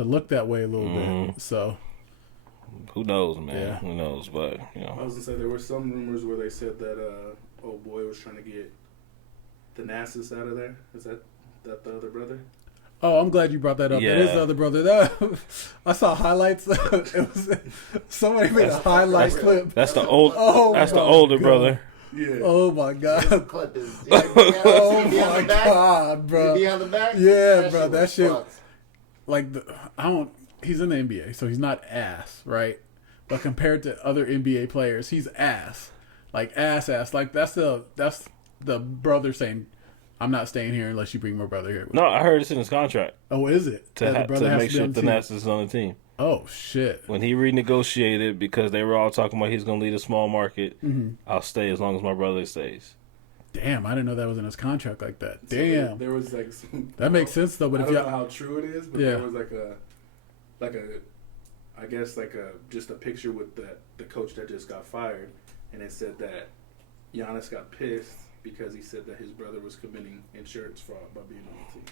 look that way a little bit. So Who knows, man? Yeah. Who knows? But I was gonna say there were some rumors where they said that old boy was trying to get the Nassus out of there. Is that the other brother? Oh, I'm glad you brought that up. Yeah. That is the other brother. I saw highlights. It was somebody made a highlight clip. that's the old. Oh, that's the my older God. brother. Yeah. Oh my god. Clip is. Oh my god, bro. Be on the back? Yeah, bro. That was shit. fucked. Like he's in the NBA, so he's not ass, right? But compared to other NBA players, he's ass. Like ass. Like that's the brother saying, "I'm not staying here unless you bring my brother here." No, I heard it's in his contract Oh, is it? That the brother to has make be sure on the team? Nassus is on the team. Oh shit. When he renegotiated, because they were all talking about he's going to lead a small market, Mm-hmm. I'll stay as long as my brother stays. Damn, I didn't know that was in his contract like that. So Damn. there was like some, That makes sense though, but I if don't know you how true it is, but Yeah. there was I guess just a picture with the coach that just got fired, and it said that Giannis got pissed because he said that his brother was committing insurance fraud by being on the team.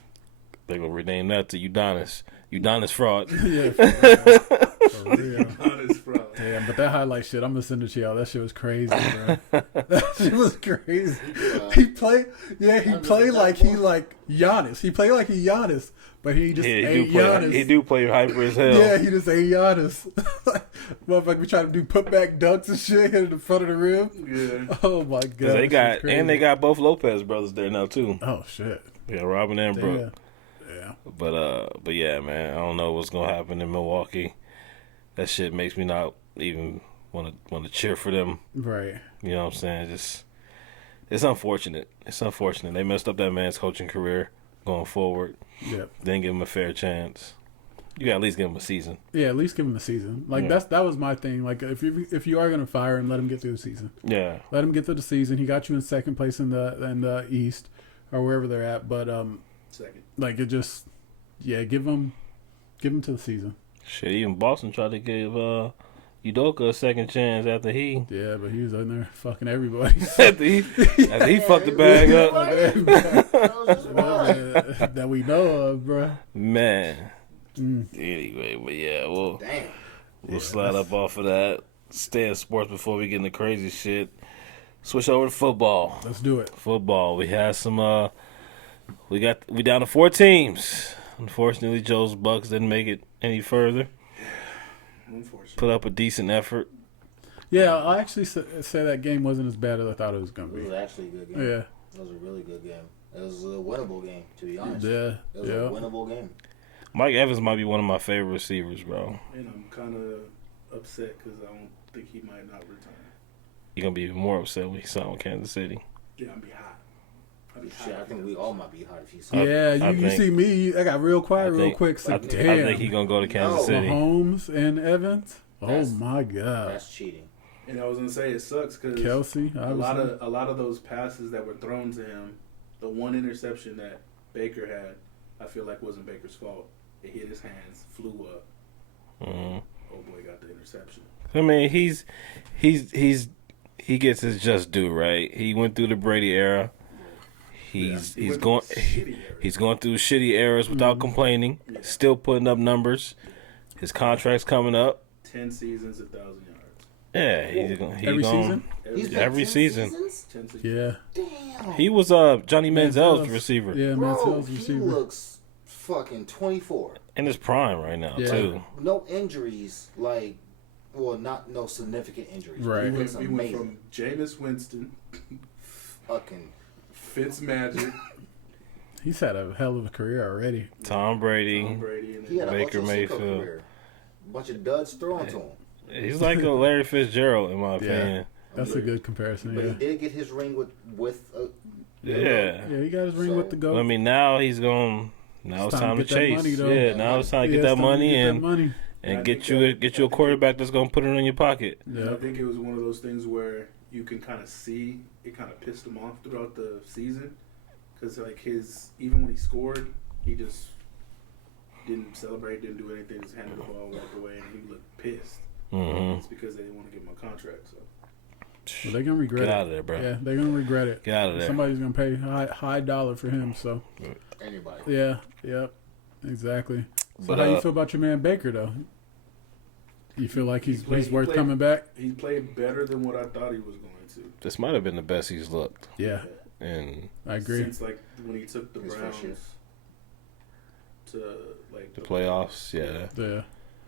They're going to rename that to Udonis. Udonis fraud. yeah, for real. Honest fraud. Damn, but that highlight shit, I'm gonna send it to y'all. That shit was crazy, bro. That shit was crazy. He played like he like Giannis. He played like he Giannis, but he just ain't Giannis. He do play hyper as hell. Yeah, he just ain't Giannis. Motherfucker, we try to do putback dunks and shit in the front of the rim. Yeah. Oh my god, Because they that shit was they crazy. got both Lopez brothers there now too. Oh shit. Yeah, Robin and Brooke. Yeah. But yeah, man, I don't know what's gonna happen in Milwaukee. That shit makes me not even want to cheer for them. Right. You know what I'm saying? It's unfortunate. It's unfortunate. They messed up that man's coaching career going forward. Yep. Didn't give him a fair chance. You got to at least give him a season. Yeah, at least give him a season. Like Yeah. that was my thing. Like if you are gonna fire him, let him get through the season. Yeah. Let him get through the season. He got you in second place in the East or wherever they're at. But Second. like it just give him to the season. Shit, even Boston tried to give Udoka a second chance after he Yeah, but he was in there fucking everybody. after he fucked the bag up. That was just wild. that we know of, bro. Man. Mm. Anyway, but yeah, Damn. we'll slide up off of that. Stay in sports before we get into crazy shit. Switch over to football. Let's do it. Football. We had some we down to 4 teams. Unfortunately, Joe's Bucks didn't make it any further. Unfortunately. Put up a decent effort. Yeah, I actually say that game wasn't as bad as I thought it was going It to was be. actually a good game. Yeah. It was a really good game. It was a winnable game, to be honest. Yeah. It was a winnable game. Mike Evans might be one of my favorite receivers, bro. And I'm kind of upset because I don't think he might not retire. You're going to be even more upset when he signed with Kansas City. Yeah, I'll be hot. I'll be hot. Shit, I think we all might be hot if he's Yeah, you see me. I got real quiet real quick. So I think he's going to go to Kansas City. Mahomes and Evans. Oh, my God. That's cheating. And I was gonna say it sucks because Kelsey, a lot of those passes that were thrown to him, the one interception that Baker had, I feel like wasn't Baker's fault. It hit his hands, flew up. Mm-hmm. Oh boy, got the interception. I mean, he gets his just due, right? He went through the Brady era. He's going through shitty eras without complaining. Yeah. Still putting up numbers. His contract's coming up. 10 seasons, 1,000 yards. Yeah, every season. Every season. 10 seasons. Yeah. Damn. He was Johnny Manziel's receiver. Yeah, Bro, Manziel's he receiver. looks fucking 24. In his prime right now, Yeah. too. No injuries, no significant injuries. Right. He We looks went amazing. from Jameis Winston, Fucking Fitzmagic, He's had a hell of a career already. Tom Brady. Tom Brady, and he had a Baker Ocho Cinco Mayfield. career. A bunch of duds thrown to him. He's like a Larry Fitzgerald, in my Yeah. opinion. That's a good comparison. But he Yeah. did get his ring with Yeah. Yeah, he got his ring with the GOAT. I mean, now he's going. Now it's time to get that chase. money, though. Yeah, now it's time to Yeah, get it's that time to money get that and money. and I get think you a quarterback that's gonna put it in your pocket. Yeah. I think it was one of those things where you can kind of see it kind of pissed him off throughout the season because like even when he scored, he just didn't celebrate, didn't do anything, just handed the ball, walked away, and he looked pissed. Mm-hmm. It's because they didn't want to give him a contract. So Well, they're gonna regret Get it. out of there, bro. Yeah, they're gonna regret it. Get out of there. Somebody's gonna pay high dollar for him. So anybody. yeah, yep, exactly. So But, how you feel about your man Baker though? You feel like he's he worth played- coming back? he played better than what I thought he was going to. This might have been the best he's looked, Yeah, and I agree. Since like when he took the His Browns first year. to like the playoffs. Yeah. Yeah,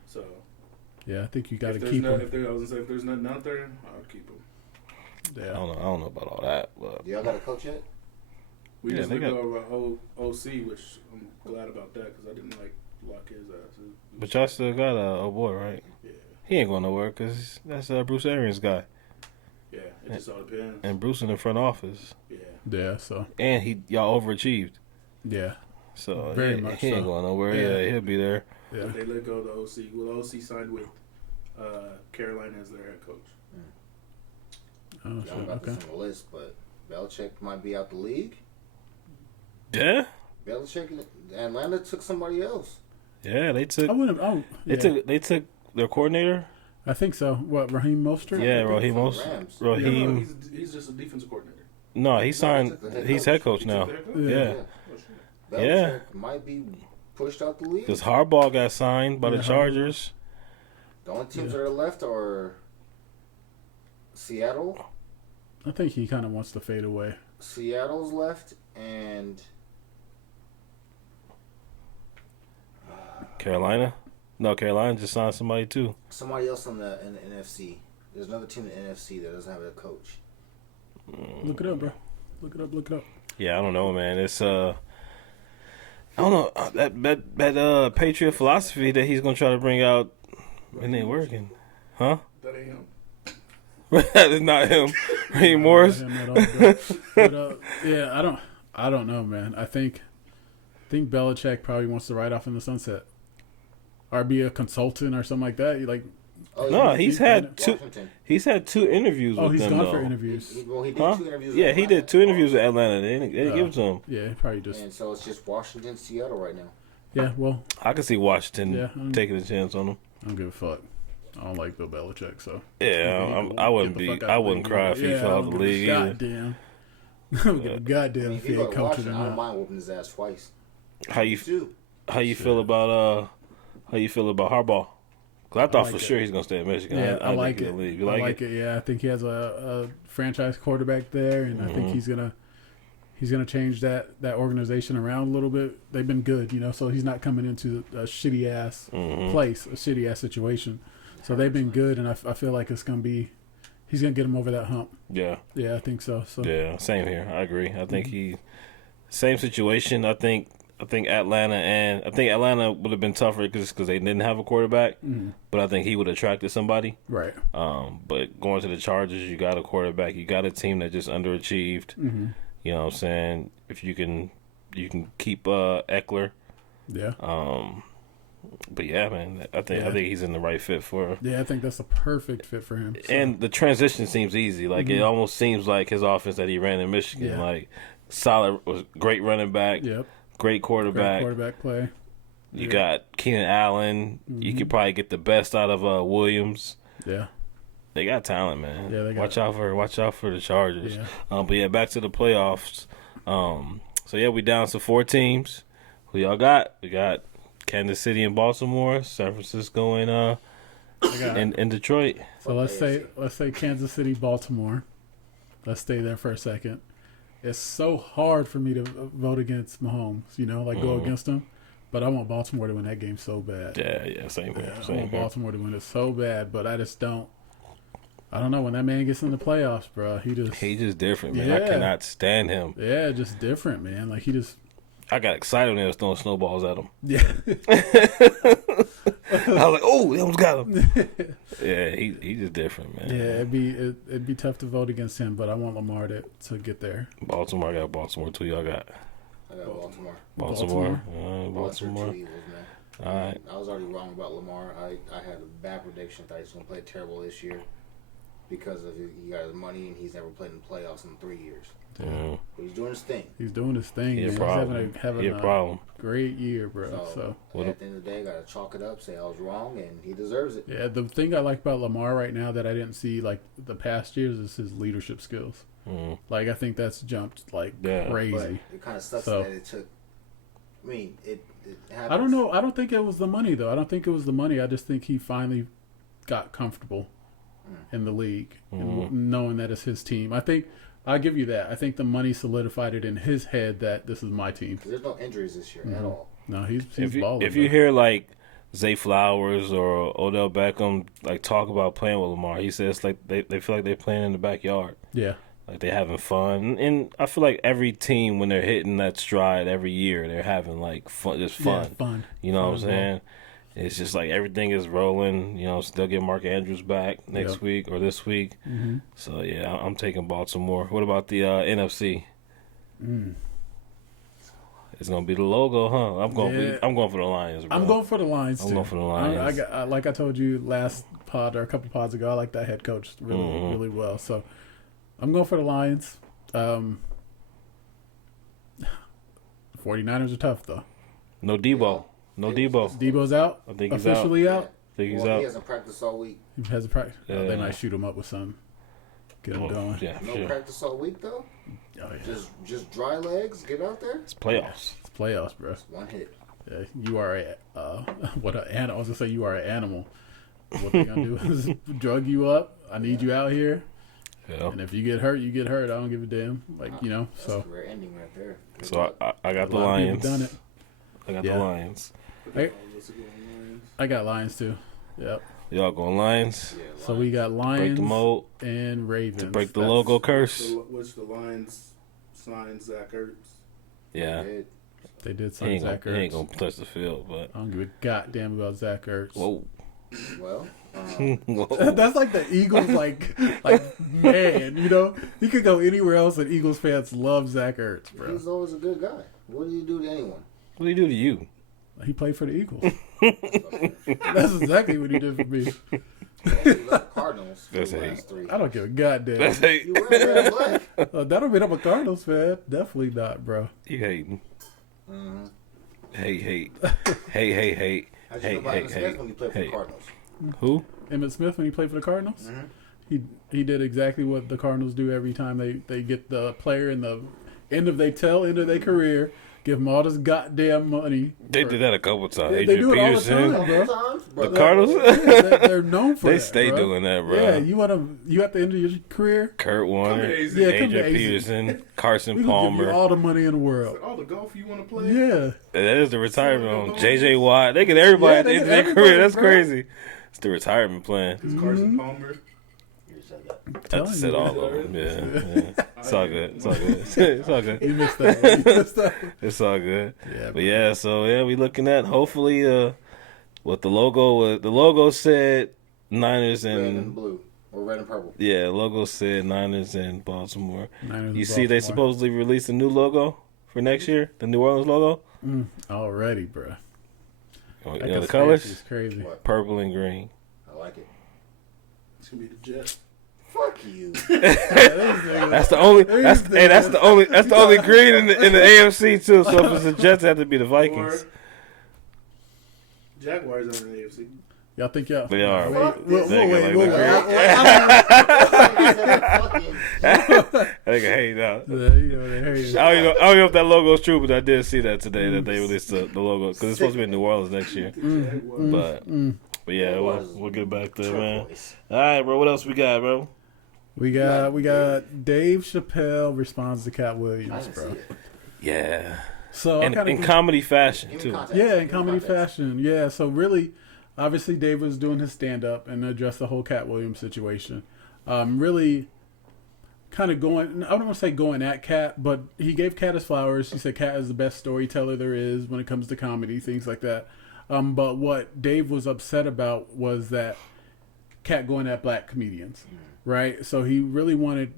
So yeah. I think you got to if there's keep no, him. if there, I was gonna say if there's nothing out there, I'll keep him. I Yeah, don't know about all that, but Y'all got a coach yet? We Yeah, just they let got- go of OC, which I'm glad about that because I didn't like lock his ass. but y'all still got a boy, right? Yeah, He ain't going nowhere because that's Bruce Arians' guy, yeah. It just all depends. and Bruce in the front office, Yeah, yeah. So and y'all overachieved, yeah, so Very he, much he ain't so. going nowhere. Yeah. Yeah, he'll be there. yeah. But they let go of the OC. Well, the OC signed with Carolina as their head coach. Oh Y'all shit. got Okay. this on the list, but Belichick might be out the league. Yeah, Belichick, Atlanta took somebody else. yeah. They took I wouldn't. Oh, yeah. they took their coordinator. I think so. What, Raheem Mostert? Yeah, I think Raheem from the Mostert. Rams. No, Raheem. he's just a defensive coordinator. No, he signed. He's head coach He now. took their coach? Yeah. Oh, shit. Belichick Yeah. might be pushed out the league. Because Harbaugh got signed by the Yeah, Chargers. The only teams that are left are Seattle. I think he kind of wants to fade away. Seattle's left, and Carolina. No, Carolina just signed somebody too. somebody else in the NFC. There's another team in the NFC that doesn't have a coach. Look it up, bro. Look it up. Look it up. Yeah, I don't know, man. It's I don't know that Patriot philosophy that he's gonna try to bring out. It ain't working, huh? That ain't him. That is not him. Raheem Morris. Not him at all, but, yeah, I don't know, man. I think Belichick probably wants to ride off in the sunset, or be a consultant or something like that. Oh, No, he- he's he- had two. Washington. He's had two interviews Oh, with he's them gone though. for interviews. He did Huh? 2 interviews. Yeah, with he Atlanta. did 2 interviews with Atlanta. They didn't give it to him. Yeah, probably just. And so it's just Washington, Seattle right now. Yeah, well, I can see Washington Yeah, taking a chance on him. I don't give a fuck. I don't like Bill Belichick, so Yeah, I wouldn't Get the be. fuck out I the wouldn't league. cry if he Yeah, fell I out don't the give a league either. Goddamn. I don't give a goddamn I mean, if if you he go ain't to coaching or Washington, I don't not. mind whooping his ass twice. How you Two. feel about Harbaugh? Because I thought like for it. sure he's gonna stay in Michigan. Yeah, I like think it. he'll leave. You I like like it. Yeah, I think he has a franchise quarterback there, and I think he's gonna He's going to change that organization around a little bit. They've been good, so he's not coming into a shitty-ass place, a shitty-ass situation. So they've been good, and I feel like he's going to get him over that hump. Yeah. Yeah, I think so. Yeah, same here. I agree. I think same situation. I think Atlanta would have been tougher because they didn't have a quarterback, but I think he would have attracted somebody. Right. But going to the Chargers, you got a quarterback. You got a team that just underachieved. You know what I'm saying? If you can keep Eckler. Yeah. But yeah, man, I think he's in the right fit for. Yeah, I think that's a perfect fit for him. So. And the transition seems easy. Like it almost seems like his offense that he ran in Michigan. Yeah. Like solid, was great running back. Yep. Great quarterback. Great quarterback play. You got Keenan Allen. You could probably get the best out of Williams. Yeah. They got talent, man. Yeah, they got watch out for the Chargers. Yeah. But yeah, back to the playoffs. So yeah, we down to 4 teams. Who y'all got? We got Kansas City and Baltimore, San Francisco and in Detroit. So let's say Kansas City, Baltimore. Let's stay there for a second. It's so hard for me to vote against Mahomes, go against him. But I want Baltimore to win that game so bad. Yeah, same here. I want Baltimore to win it so bad, but I just don't. I don't know. When that man gets in the playoffs, bro, he just different, man. I cannot stand him. Yeah, just different, man. Like he just. I got excited when they was throwing snowballs at him. Yeah. I was like, oh, they almost got him. Yeah, he just different, man. Yeah, it'd be tough to vote against him, but I want Lamar to get there. Baltimore, I got Baltimore too. Y'all got? I got Baltimore. Baltimore. Baltimore. Eagles, man. All right. I was already wrong about Lamar. I had a bad prediction. I thought he was going to play terrible this year because he got his money and he's never played in the playoffs in 3 years. Mm. But he's doing his thing. He's doing his thing. He's having a problem. Great year, bro. So at the end of the day, got to chalk it up, say I was wrong, and he deserves it. Yeah, the thing I like about Lamar right now that I didn't see like the past years is his leadership skills. Like I think that's jumped like crazy. But it kind of sucks that it took. I mean, it happens. I don't know. I don't think it was the money though. I don't think it was the money. I just think he finally got comfortable in the league and knowing that it's his team. I think I'll give you that. I think the money solidified it in his head that this is my team. There's no injuries this year at all. No, he's balling. If you hear like Zay Flowers or Odell Beckham like talk about playing with Lamar, he says like they feel like they're playing in the backyard. Yeah. Like they're having fun, and I feel like every team when they're hitting that stride every year, they're having like fun, just fun. Yeah, fun. You know what I'm saying? It's just like everything is rolling. So they'll get Mark Andrews back next week or this week. So yeah, I'm taking Baltimore. What about the NFC? It's gonna be the logo, huh? I'm going for the Lions. Bro. I'm going for the Lions too. I'm going for the Lions. Like I told you last pod or a couple pods ago, I like that head coach really well. So. I'm going for the Lions. 49ers are tough, though. No Debo. No Debo. Debo's out? I think he's officially out? I think he's out. He hasn't practiced all week. He hasn't practiced? Yeah. They might shoot him up with something. Get him going. Yeah, no practice all week, though? Oh, yeah. Just dry legs, get out there? It's playoffs. It's playoffs, bro. It's one hit. Yeah, you are I was going to say you are an animal. What they're going to do is drug you up. I need you out here. Yeah. And if you get hurt, you get hurt. I don't give a damn. That's so. a rare ending right there. So I got the Lions. Done it. I got the Lions. I got Lions too. Yep. Y'all going Lions? Yeah, So we got Lions break the mold and Ravens. to break the logo curse. Which the Lions signed Zach Ertz. Yeah. They did He sign ain't Zach gonna, he ain't Ertz. gonna touch the field, but I don't give a goddamn about Zach Ertz. whoa. Well, Whoa. That's like the Eagles, like man, he could go anywhere else, and Eagles fans love Zach Ertz, bro. he's always a good guy. What did he do to anyone? What do he do to you? He played for the Eagles. That's exactly what he did for me. He left Cardinals for That's the hate. last 3. I don't give a goddamn. That's hate. You wear red and black. That don't mean I'm a Cardinals fan. Definitely not, bro. You hating. Mm-hmm. Hate. Hate. How'd you feel about Emmitt Smith when he played for the Cardinals? Who? Emmitt Smith when he played for the Cardinals, Mm-hmm. he did exactly what the Cardinals do every time they get the player in the end of their career. Give him all this goddamn money. They did that a couple times. They Adrian do it all the Peterson, time, bro. the Cardinals. They're known for They that, stay bro. doing that, bro. Yeah, you at the end of your career. Kurt Warner, AZ. Yeah, come Adrian to AZ. Peterson, Carson We gonna give you Palmer. all the money in the world. All the golf you want to play? Yeah, That is the retirement home. JJ Watt. They get everybody Yeah, at the they end of get their career. everybody, That's bro. crazy. It's the retirement plan. Because Carson Palmer. You said that. I telling said you. all of them. Yeah. It's all good. It's all good. It's all good. you missed that one. You missed that one. It's all good. Yeah, But yeah, so yeah, we looking at hopefully what the logo said Niners Red and and blue. Or red and purple. yeah, logo said Niners and Baltimore. Niners You and see they Baltimore. supposedly released a new logo for next year, the New Orleans logo. Already, bro. You That know the conspiracy colors? is crazy. What? Purple and green. I like it. It's going to be the Jets. Fuck you. That's the only that's the only green in the AFC too. So if it's the Jets, it have to be the Or Vikings. Jaguars are in the AFC. Y'all think y'all? They are. Fuck We'll They wait. like We'll the wait. I think I hate that. There you go. There you go. I don't know if that logo is true, but I did see that today that they released the logo because it's supposed to be in New Orleans next year. Jaguars. But yeah, we'll get back there, man. Turquoise. All right, bro. What else we got, bro? We got Dave Chappelle responds to Cat I Williams, didn't see bro. it. Yeah, So I in kinda comedy fashion Give me too. context. Yeah, in Give me comedy context. fashion. Yeah, so really, obviously, Dave was doing his stand up and addressed the whole Cat Williams situation. Really kind of going, I don't want to say going at Cat, but he gave Cat his flowers. He said Cat is the best storyteller there is when it comes to comedy, things like that. But what Dave was upset about was that Cat going at black comedians, right? So he really wanted,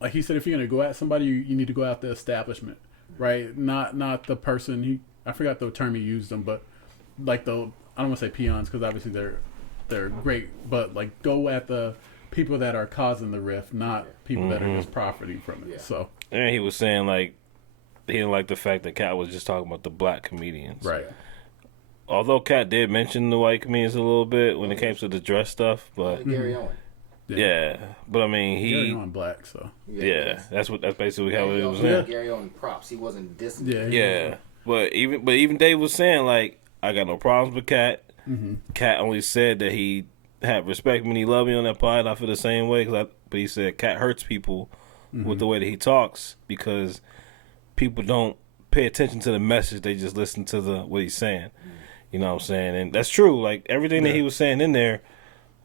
like he said, if you're going to go at somebody, you need to go at the establishment, right? Not the person. I forgot the term he used them, but like I don't want to say peons because obviously they're great, but like go at the people that are causing the rift, not people that are just profiting from it. Yeah. So And he was saying like he didn't like the fact that Cat was just talking about the black comedians. right, Although Cat did mention the white comedians a little bit when it came to the dress stuff, but Gary Owen. yeah. But I mean Gary on black, so yeah, that's basically how it was He saying. Gary Owen props. He wasn't dissing. yeah, Yeah, but even Dave was saying like I got no problems with Cat. Cat only said that he had respect when he loved me on that pod. I feel the same way, but he said Cat hurts people with the way that he talks because people don't pay attention to the message; they just listen to what he's saying. You know what I'm saying? And that's true. Like everything that he was saying in there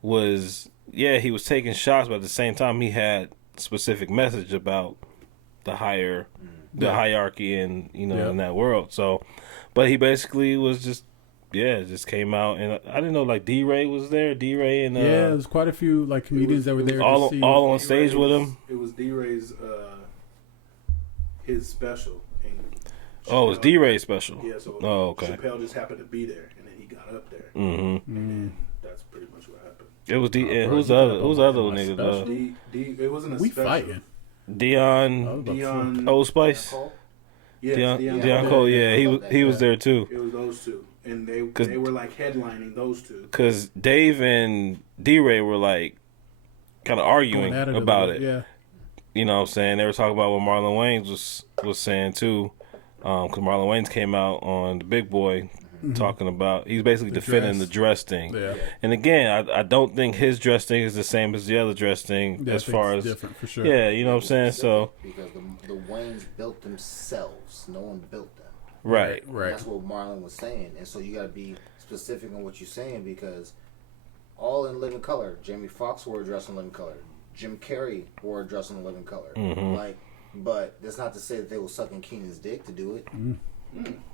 was he was taking shots, but at the same time he had specific message about the hierarchy and in that world. So, but he basically was just came out, and I didn't know like D-Ray was there. D-Ray and there's quite a few like comedians that were there. all to see. on stage with him. It was D-Ray's his special. And Oh, it was Chappelle- D-Ray special. Yeah, so Oh, okay. Chappelle just happened to be there, and then he got up there. Mm-hmm. And that's pretty much what happened. It was D. and bro, who's you the got other? up Who's the on other my nigga? special. It wasn't a We special. fighting. Dion Dion. Old Spice. Cole? Yes, Dion Cole. Yeah, he was there too. It was those two, and they 'Cause- were like headlining those two. Cause Dave and D-Ray were like kind of arguing Going at it a about little it. bit, Yeah. You know what I'm saying? They were talking about what Marlon Wayans was saying too. Cause Marlon Wayans came out on the Big Boy talking about he's basically defending dress. the dress thing. Yeah. And again, I don't think his dress thing is the same as the other dress thing Yeah, I as think far it's as different for sure. yeah, you know what I'm saying? So Because the Waynes built themselves. No one built them. right. Right. That's what Marlon was saying. And so you got to be specific on what you're saying because all in living color. Jamie Foxx wore a dress in living color. Jim Carrey wore a dress in living color. Like, but that's not to say that they were sucking Keenan's dick to do it.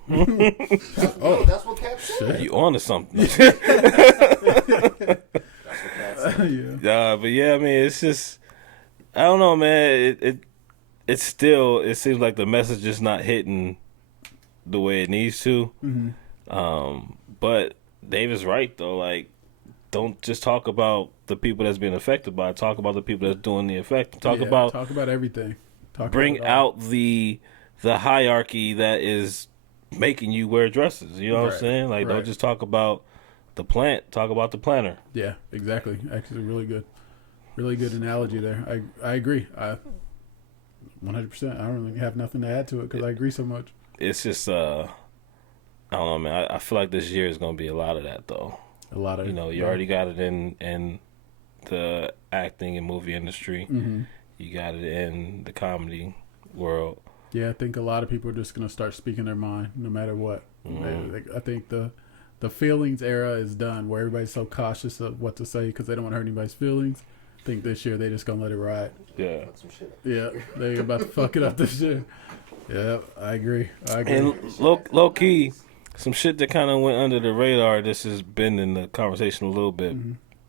That's what Cap said. You on to something. That's what Cap said. Yeah. But yeah, I mean, it's just I don't know, man. It seems like the message is not hitting the way it needs to. But Dave is right though. Like, don't just talk about the people that's being affected by it. Talk about the people that's doing the effect. Talk Yeah, about talk about everything. bring about it all. out the hierarchy that is making you wear dresses. You know what I'm Right, saying? Like, don't right. just talk about the plant. Talk about the planter. Yeah, exactly. Actually, really good analogy there. I agree. 100%. I don't really have nothing to add to it because I agree so much. it's just I don't know, man. I feel like this year is gonna be a lot of that, though. A lot of, you know, you already got it in the acting and movie industry. Mm-hmm. You got it in the comedy world. Yeah, I think a lot of people are just gonna start speaking their mind, no matter what. I think the feelings era is done, where everybody's so cautious of what to say because they don't want to hurt anybody's feelings. I think this year they just gonna let it ride. Yeah. Yeah, they about to fuck it up this year. Yeah, I agree. And low key, some shit that kind of went under the radar. This has been in the conversation a little bit,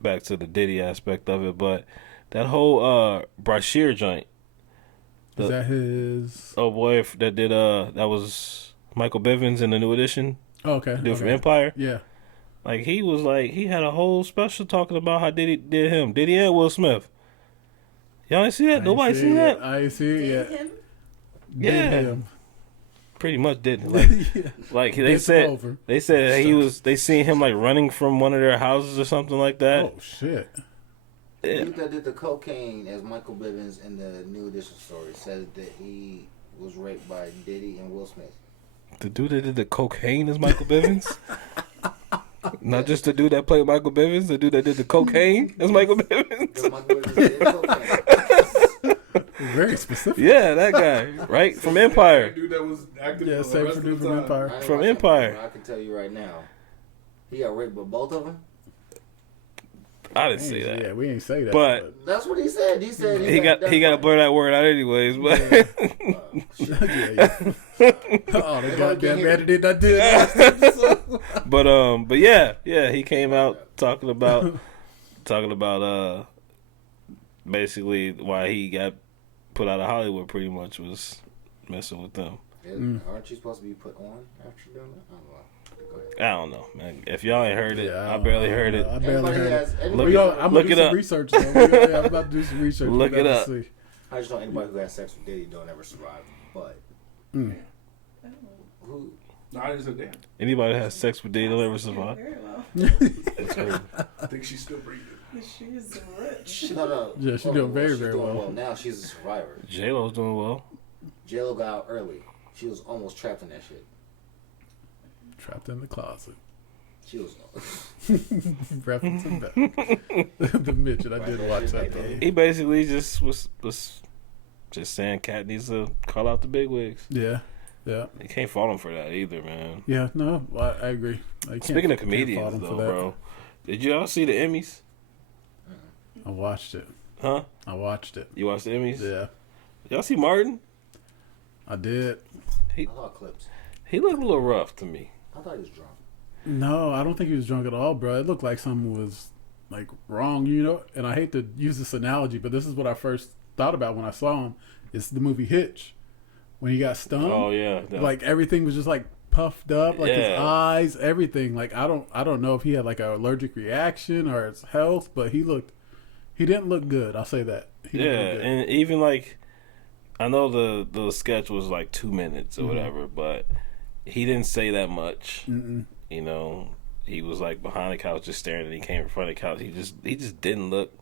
back to the Diddy aspect of it, but that whole Brashear joint. Is that his? Oh boy, that did that was Michael Bivins in the New Edition. Oh, okay. Dude from Empire. Yeah. Like he had a whole special talking about how Diddy did him. Diddy and Will Smith. Y'all ain't see that? Nobody seen that? I ain't see it yet. Him? Yeah. Pretty much didn't. Like, like they said they seen him like running from one of their houses or something like that. Oh shit. The dude that did the cocaine as Michael Bivins in the New Edition story said that he was raped by Diddy and Will Smith. The dude that did the cocaine is Michael Bivins? Not just the dude that played Michael Bivins, the dude that did the cocaine is Michael Bivins? Michael Bivins did cocaine. Very specific. Yeah, that guy, right? From Empire. Dude that was acting Yeah, for the same rest for of dude the from time. Empire. I ain't From watching Empire. it, but I can tell you right now, he got raped by both of them. I didn't say that. Yeah, we ain't say that. But That's what he said. He said he got to blur that word out anyways. But yeah. Oh, the goddamn editor did not do that. but yeah, he came out talking about basically why he got put out of Hollywood. Pretty much was messing with them. Aren't you supposed to be put on after doing that? I don't know. Go ahead. I don't know, man. If y'all ain't heard it, Yeah, I barely heard it. I barely Everybody heard has- it. everybody- I'm look gonna it do some up. research. Though. Yeah, I'm about to do some research. Look We it gotta up. see. I just know anybody who has sex with Diddy don't ever survive. But who? No, I just said, damn. Anybody that has sex with Diddy will ever survive. Very well. That's crazy. I think she's still breathing. She's rich. No. Yeah, she's doing very, very well. Now she's a survivor. J-Lo's doing well. J-Lo got out early. She was almost trapped in that shit. Trapped in the closet. She was. Referencing that. The midget. I did watch that though. He basically just was just saying Cat needs to call out the bigwigs. Yeah. Yeah. You can't fault him for that either, man. Yeah. No, I agree. Speaking of comedians, though, bro, did y'all see the Emmys? I watched it. Huh? I watched it. You watched the Emmys? Yeah. Y'all see Martin? I did. I saw clips. He looked a little rough to me. I thought he was drunk. No, I don't think he was drunk at all, bro. It looked like something was like wrong, you know. And I hate to use this analogy, but this is what I first thought about when I saw him. It's the movie Hitch when he got stung. Oh yeah, Like everything was just like puffed up, like his Yeah. eyes, everything. Like I don't know if he had like an allergic reaction or his health, but he didn't look good. I'll say that. He didn't look good. And even like, I know the sketch was like 2 minutes or whatever, but he didn't say that much. Mm-mm. You know, he was like behind the couch just staring, and he came in front of the couch. He just didn't look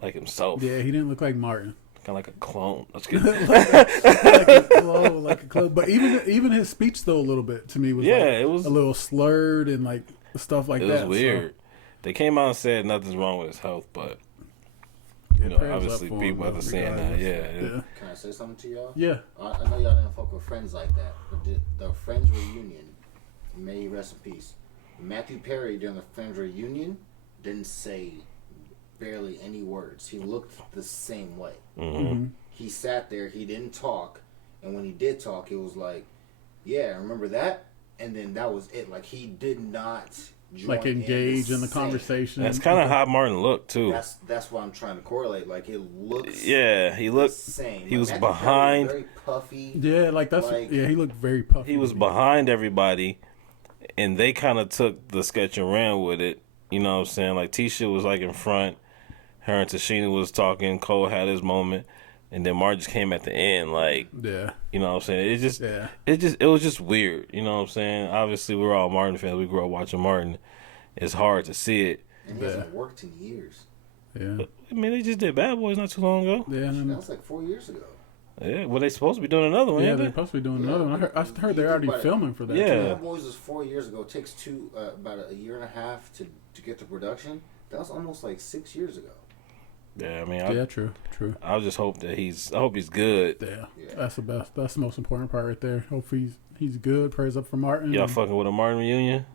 like himself. Yeah, he didn't look like Martin. Kind of like a clone. That's good. like a clone. But even his speech though a little bit to me was It was a little slurred and like stuff like it that. was weird. They came out and said nothing's wrong with his health, but you know, prayers obviously up for people him, are saying that. regardless. Yeah. Can I say something to y'all? Yeah. I know y'all didn't fuck with Friends like that, but the Friends reunion, may he rest in peace. Matthew Perry during the Friends reunion didn't say barely any words. He looked the same way. Mm-hmm. He sat there, he didn't talk, and when he did talk, it was like, yeah, remember that? And then that was it. Like, he did not join Like engage in the same. conversation. That's kind of how Martin looked too. That's what I'm trying to correlate. Like, it looks Yeah, he looked. the same. He Like, was Matthew Perry behind. very puffy. Yeah, like that's Like- yeah. He looked very puffy. He was to me. behind everybody, and they kind of took the sketch and ran with it. You know what I'm saying? Like Tisha was like in front, her and Tashina was talking. Cole had his moment, and then Mark just came at the end. Like, Yeah. you know what I'm saying? Yeah. It was just weird. You know what I'm saying? Obviously, we're all Martin fans. We grew up watching Martin. It's hard to see it. And he hasn't worked in years. Yeah. But, I mean, they just did Bad Boys not too long ago. Yeah. That was like 4 years ago. Yeah, well, they supposed to be doing another one. Yeah, ain't they're they? supposed to be doing another one. I heard they're already filming for that. Yeah. too. That Boys was 4 years ago. It takes about a year and a half to get to production. That was almost like 6 years ago. Yeah, I mean, Yeah, true. I just hope that I hope he's good. Yeah, Yeah. that's the best. That's the most important part right there. Hopefully he's good. Prayers up for Martin. Y'all fucking with a Martin reunion?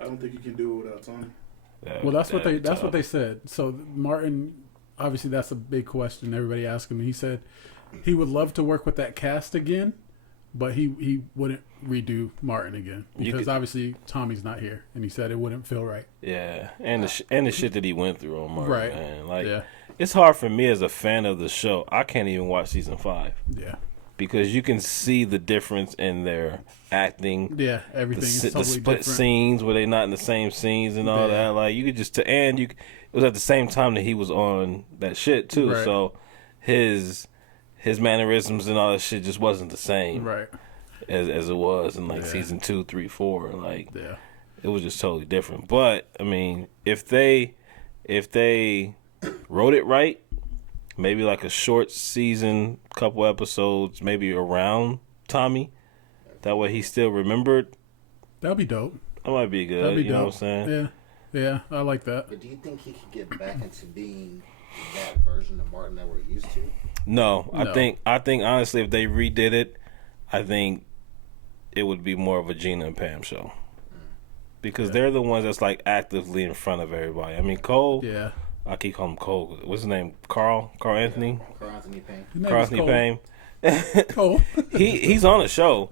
I don't think you can do it without Tommy. Well, that's what That'd be tough. they said. So Martin, obviously, that's a big question. Everybody asked him. He said he would love to work with that cast again, but he wouldn't redo Martin again because obviously Tommy's not here, and he said it wouldn't feel right. Yeah, and the shit that he went through on Martin, Right. man. Like, Yeah. it's hard for me as a fan of the show. I can't even watch season 5 Yeah, because you can see the difference in their acting. yeah. Everything is The totally split different. scenes where they not in the same scenes and all Yeah. that. Like, you could just it was at the same time that he was on that shit too. Right. So his mannerisms and all that shit just wasn't the same Right. as it was in like Yeah. season 2, 3, 4. Like, Yeah. it was just totally different. But I mean, if they wrote it right, maybe like a short season, couple episodes, maybe around Tommy, that way he's still remembered. That'd be dope. That might be good. That'd be You know dope. what I'm saying? Yeah. Yeah, I like that. But do you think he could get back into being that version of Martin that we're used to? No, No. I think honestly, if they redid it, I think it would be more of a Gina and Pam show because Yeah. they're the ones that's like actively in front of everybody. I mean, Cole. Yeah. I keep calling him Cole. What's his name? Carl Anthony. Carl Anthony Payne. His name Carl is Anthony Cole. Payne. Cole. He's on a show.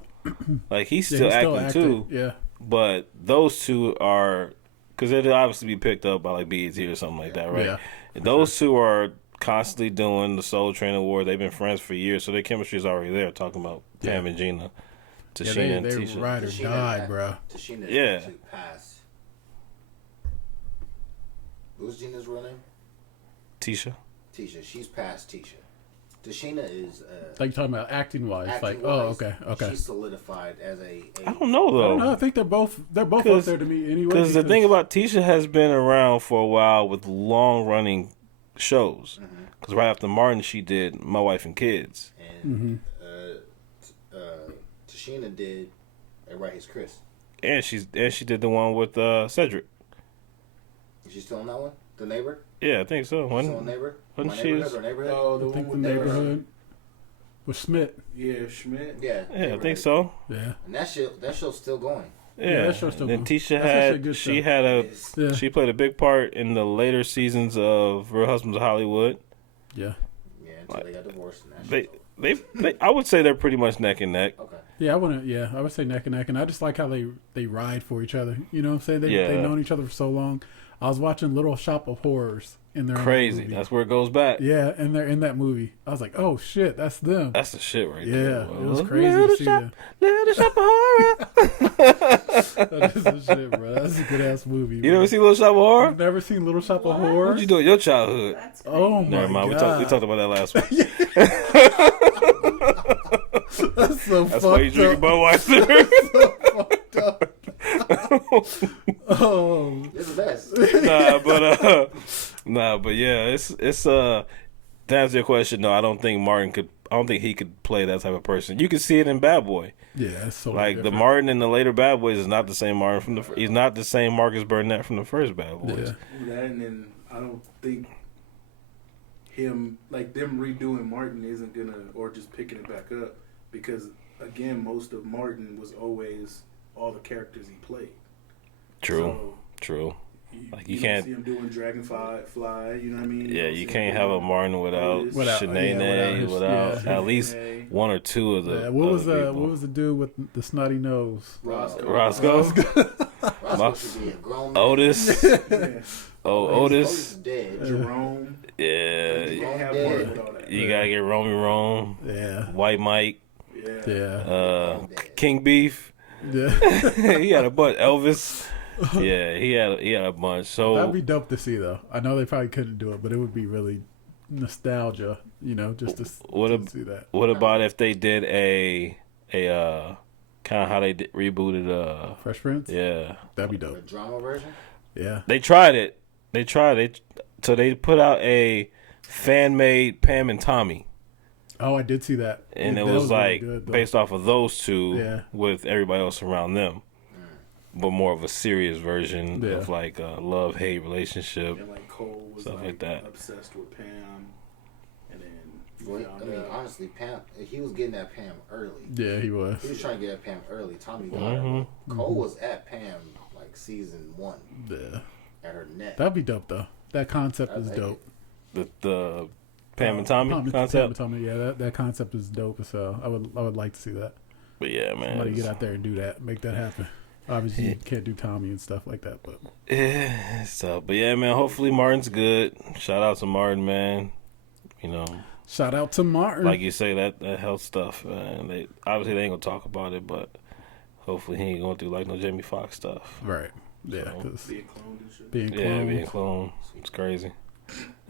Like, he's Yeah, still he's acting active. too. Yeah. But those two are, because they'll obviously be picked up by like BET or something like that, right? Yeah, And those two are constantly doing the Soul Train Award. They've been friends for years, so their chemistry is already there. Talking about Pam and Gina, Yeah, Tashina and they Tisha. ride or die, bro. Tashina Yeah. actually passed. What was Gina's real name? Tisha. Tisha. She's past Tisha. Tashina is Like talking about acting wise. Like, acting-wise, okay. She's solidified as a I don't know I don't know. I though, think they're both up 'Cause- there to me anyway. because the thing about Tisha has been around for a while with long running shows. Because right after Martin, she did My Wife and Kids. and Tashina did Right His Chris. And she did the one with Cedric. Is she still on that one? The Neighbor? Yeah, I think so. Still on Neighbor? wasn't My she- Neighborhood or Neighborhood? Oh, the I one think the with neighborhood with Schmidt. Yeah, Schmidt. Yeah. Yeah, I Neighborhood. think so. Yeah. And that show's still going. Yeah, that show's still then going. Tisha That's actually a had good she show. had a It's- Yeah. she played a big part in the later seasons of Real Husbands of Hollywood. Yeah. Yeah, until they got divorced. And that They show's over. they I would say they're pretty much neck and neck. Okay. Yeah, I would say neck and neck, and I just like how they ride for each other. You know what I'm saying? They've Yeah. known each other for so long. I was watching Little Shop of Horrors, and they're in that Crazy. movie. That's where it goes back. Yeah, and they're in that movie. I was like, oh shit, that's them. That's the shit right Yeah, there. it was crazy Little to see shop, them. Little shop of horror. That is the shit, bro. That's a good ass movie. You bro. never seen Little Shop of Horror? You've never seen Little Shop of What? Horrors? What'd you do in your childhood? That's crazy. Oh my Never mind. god, We talked about that last week. That's so That's fucked why you drinking up. Budweiser. Fucked up. Oh, It's the best. but yeah, it's to answer your question. No, I don't think he could play that type of person. You can see it in Bad Boy. yeah, it's so Like the different. Martin in the later Bad Boys is not the same Martin from he's not the same Marcus Burnett from the first Bad Boys. Yeah. That, and then I don't think them redoing Martin isn't gonna, or just picking it back up, because again, most of Martin was always all the characters he played. True. So Like, you don't can't- see him doing Dragonfly, you know what I mean? Yeah, don't you see can't him have a doing Martin without Otis. Shanae, without yeah. at least Shanae, one or two of the. Yeah, what was other people. what was the dude with the snotty nose? Roscoe. Roscoe? Roscoe should be a grown man. Otis? Yeah. Oh, Otis Otis? is dead. Jerome. You Yeah, can't have Yeah. Martin with all that. you gotta get Romy Rome, Yeah, White Mike, Yeah. yeah, King Beef. yeah. He had a bunch. Elvis. Yeah, he had a bunch. So That'd be dope to see, though. I know they probably couldn't do it, but it would be really nostalgia, just to see that. what about if they did a kind of how they rebooted Fresh Prince? yeah. That'd be The dope. drama version? Yeah. They tried it. So they put out a fan made Pam and Tommy. Oh, I did see that. And Yeah, it that was like really good, though. based off of those two Yeah. with everybody else around them. But more of a serious version Yeah. of like a love-hate relationship. And like Cole was Stuff like that. obsessed with Pam, and then Well, found I mean, out- honestly, Pam, he was getting at Pam early. Yeah, he was. He was trying to get at Pam early. Tommy got Mhm. her. Cole was at Pam like season 1 Yeah. at her neck. That'd be dope, though. That concept I is like dope. The Pam and Tommy Pam concept. and Tommy, yeah, that concept is dope. So I would like to see that. But yeah, man. Somebody get out there and do that, make that happen. Obviously, you can't do Tommy and stuff like that, but Yeah, so, but yeah, man. Hopefully Martin's good. Shout out to Martin, man. You know, shout out to Martin. like you say, that health stuff, man. They obviously they ain't gonna talk about it, but hopefully he ain't going through like no Jamie Foxx stuff. Right. Yeah, So, because being cloned and shit. being Yeah, cloned. being cloned. It's crazy.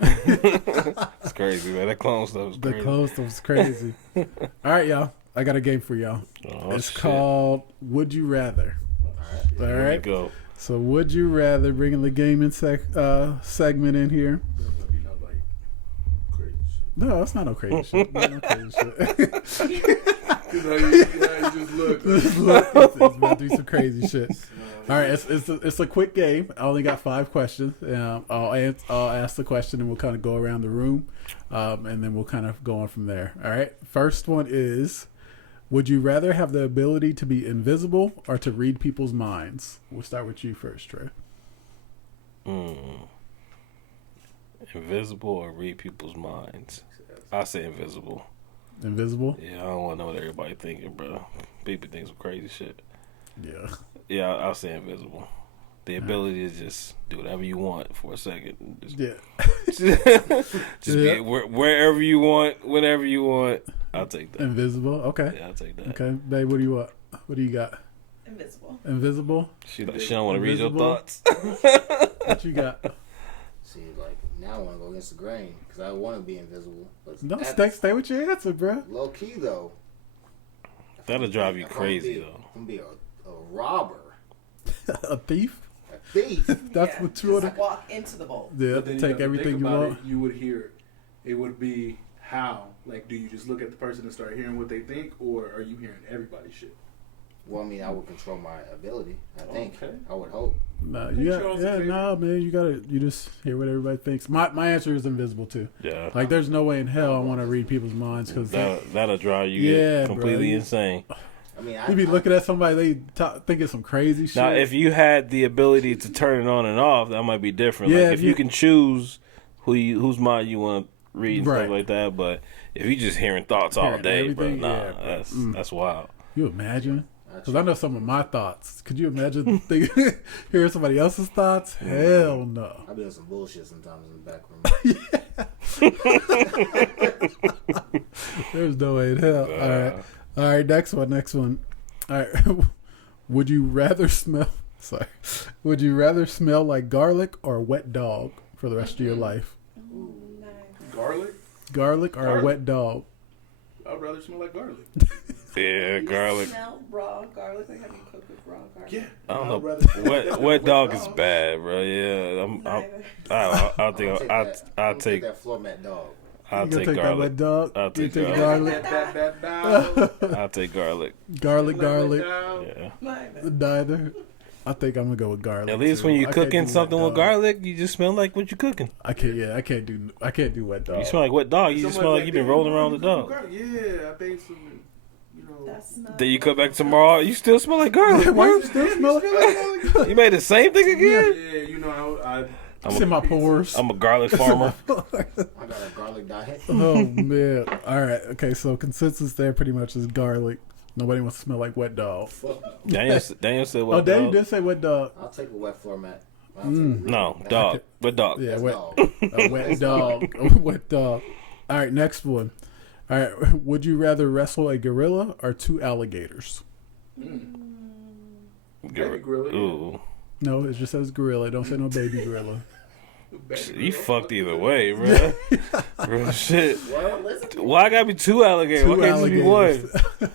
It's crazy, man. That clone stuff is The crazy. clone stuff's crazy. All right, y'all. I got a game for y'all. Oh, It's shit. called Would You Rather. All Here we right. go. So, Would You Rather, bringing the gaming segment in here. There's gonna be no like crazy shit. No, it's not no crazy shit. Not no crazy shit. You know, you just look. It's about to be some crazy shit. All right, it's a quick game. I only got 5 questions. I'll ask the question and we'll kind of go around the room, and then we'll kind of go on from there. All right. First one is: would you rather have the ability to be invisible or to read people's minds? We'll start with you first, Trey. Invisible or read people's minds? I say invisible. Invisible? Yeah, I don't want to know what everybody thinking, bro. People think some crazy shit. Yeah. Yeah, I'll say invisible. The ability to just do whatever you want for a second. Just, Yeah. just Yeah. be wherever you want, whenever you want. I'll take that. Invisible. Okay. Yeah, I'll take that. Okay, babe. What do you want? What do you got? Invisible. Invisible. She don't want to read your Invisible. thoughts. What you got? See, like now I want to go against the grain because I want to be invisible. But No, that's stay with your answer, bro. low key though. That'll drive you If crazy, I'm though. gonna be a robber, A thief. a thief. That's Yeah, what you want just to. walk into the bowl. Yeah, But then you take gotta everything think you about want. it, you would hear it would be how? Like, do you just look at the person and start hearing what they think, or are you hearing everybody's shit? Well, I mean, I would control my ability. I think. Okay. I would hope. Nah, you got, Controls yeah, the nah, man. You just hear what everybody thinks. My answer is invisible too. Yeah. Like, there's no way in hell I want to read people's minds because That'll drive you Yeah, completely bro. insane. I mean, you be looking at somebody thinking some crazy shit. Now, if you had the ability to turn it on and off, that might be different. Yeah, Like if if you you- can choose whose mind you want to read and Right. stuff like that, but if you just hearing thoughts all Hearing day, bro, everything, nah, yeah, bro. that's wild. you imagine? I Because I know some of my thoughts. Could you imagine hearing somebody else's thoughts? Hell no. I be on some bullshit sometimes in the back room. There's no way in hell. All right. Next one. All right. Would you rather smell? Sorry. Would you rather smell like garlic or a wet dog for the rest of your life? Ooh, nice. Garlic? Garlic or a Garlic. wet dog? I'd rather smell like garlic. Yeah, You garlic. smell raw garlic. Like, have you cooked with raw garlic? Yeah. I don't I'd know. rather smell like Wet dog is dog. bad, bro. Yeah, Neither. I think I'll take that floor mat dog. I'll You gonna take take that garlic. wet dog? I'll You take take garlic. garlic. That I'll take garlic. Garlic. dog. Yeah. Neither. Neither. I think I'm gonna go with garlic. At least too. when I you're can't cooking do something wet with dog. garlic, you just smell like what you're cooking. I can't do wet dog. You smell like wet dog. You just smell like you've been rolling around the dog. Yeah, I made some, That's not. Then you come back tomorrow, you still smell like garlic. Why bro. you still smell like garlic? You made the same thing again? I It's in my pores. I'm a garlic farmer. I got a garlic diet. Oh man! All right, okay. So consensus there pretty much is garlic. Nobody wants to smell like wet dog. Daniel said what? Oh, Danny did say wet dog. I'll take a wet floor mat. No, dog. Wet dog. Yeah, That's wet, dog. a wet dog. A wet dog. All right, next one. All right, would you rather wrestle a gorilla or 2 alligators? Baby gorilla. Ooh. No, it just says gorilla. It don't say no baby gorilla. You fucked either way, bro. Real shit. Well, listen. Why I gotta be 2 alligators? Why 2 can't it just be one?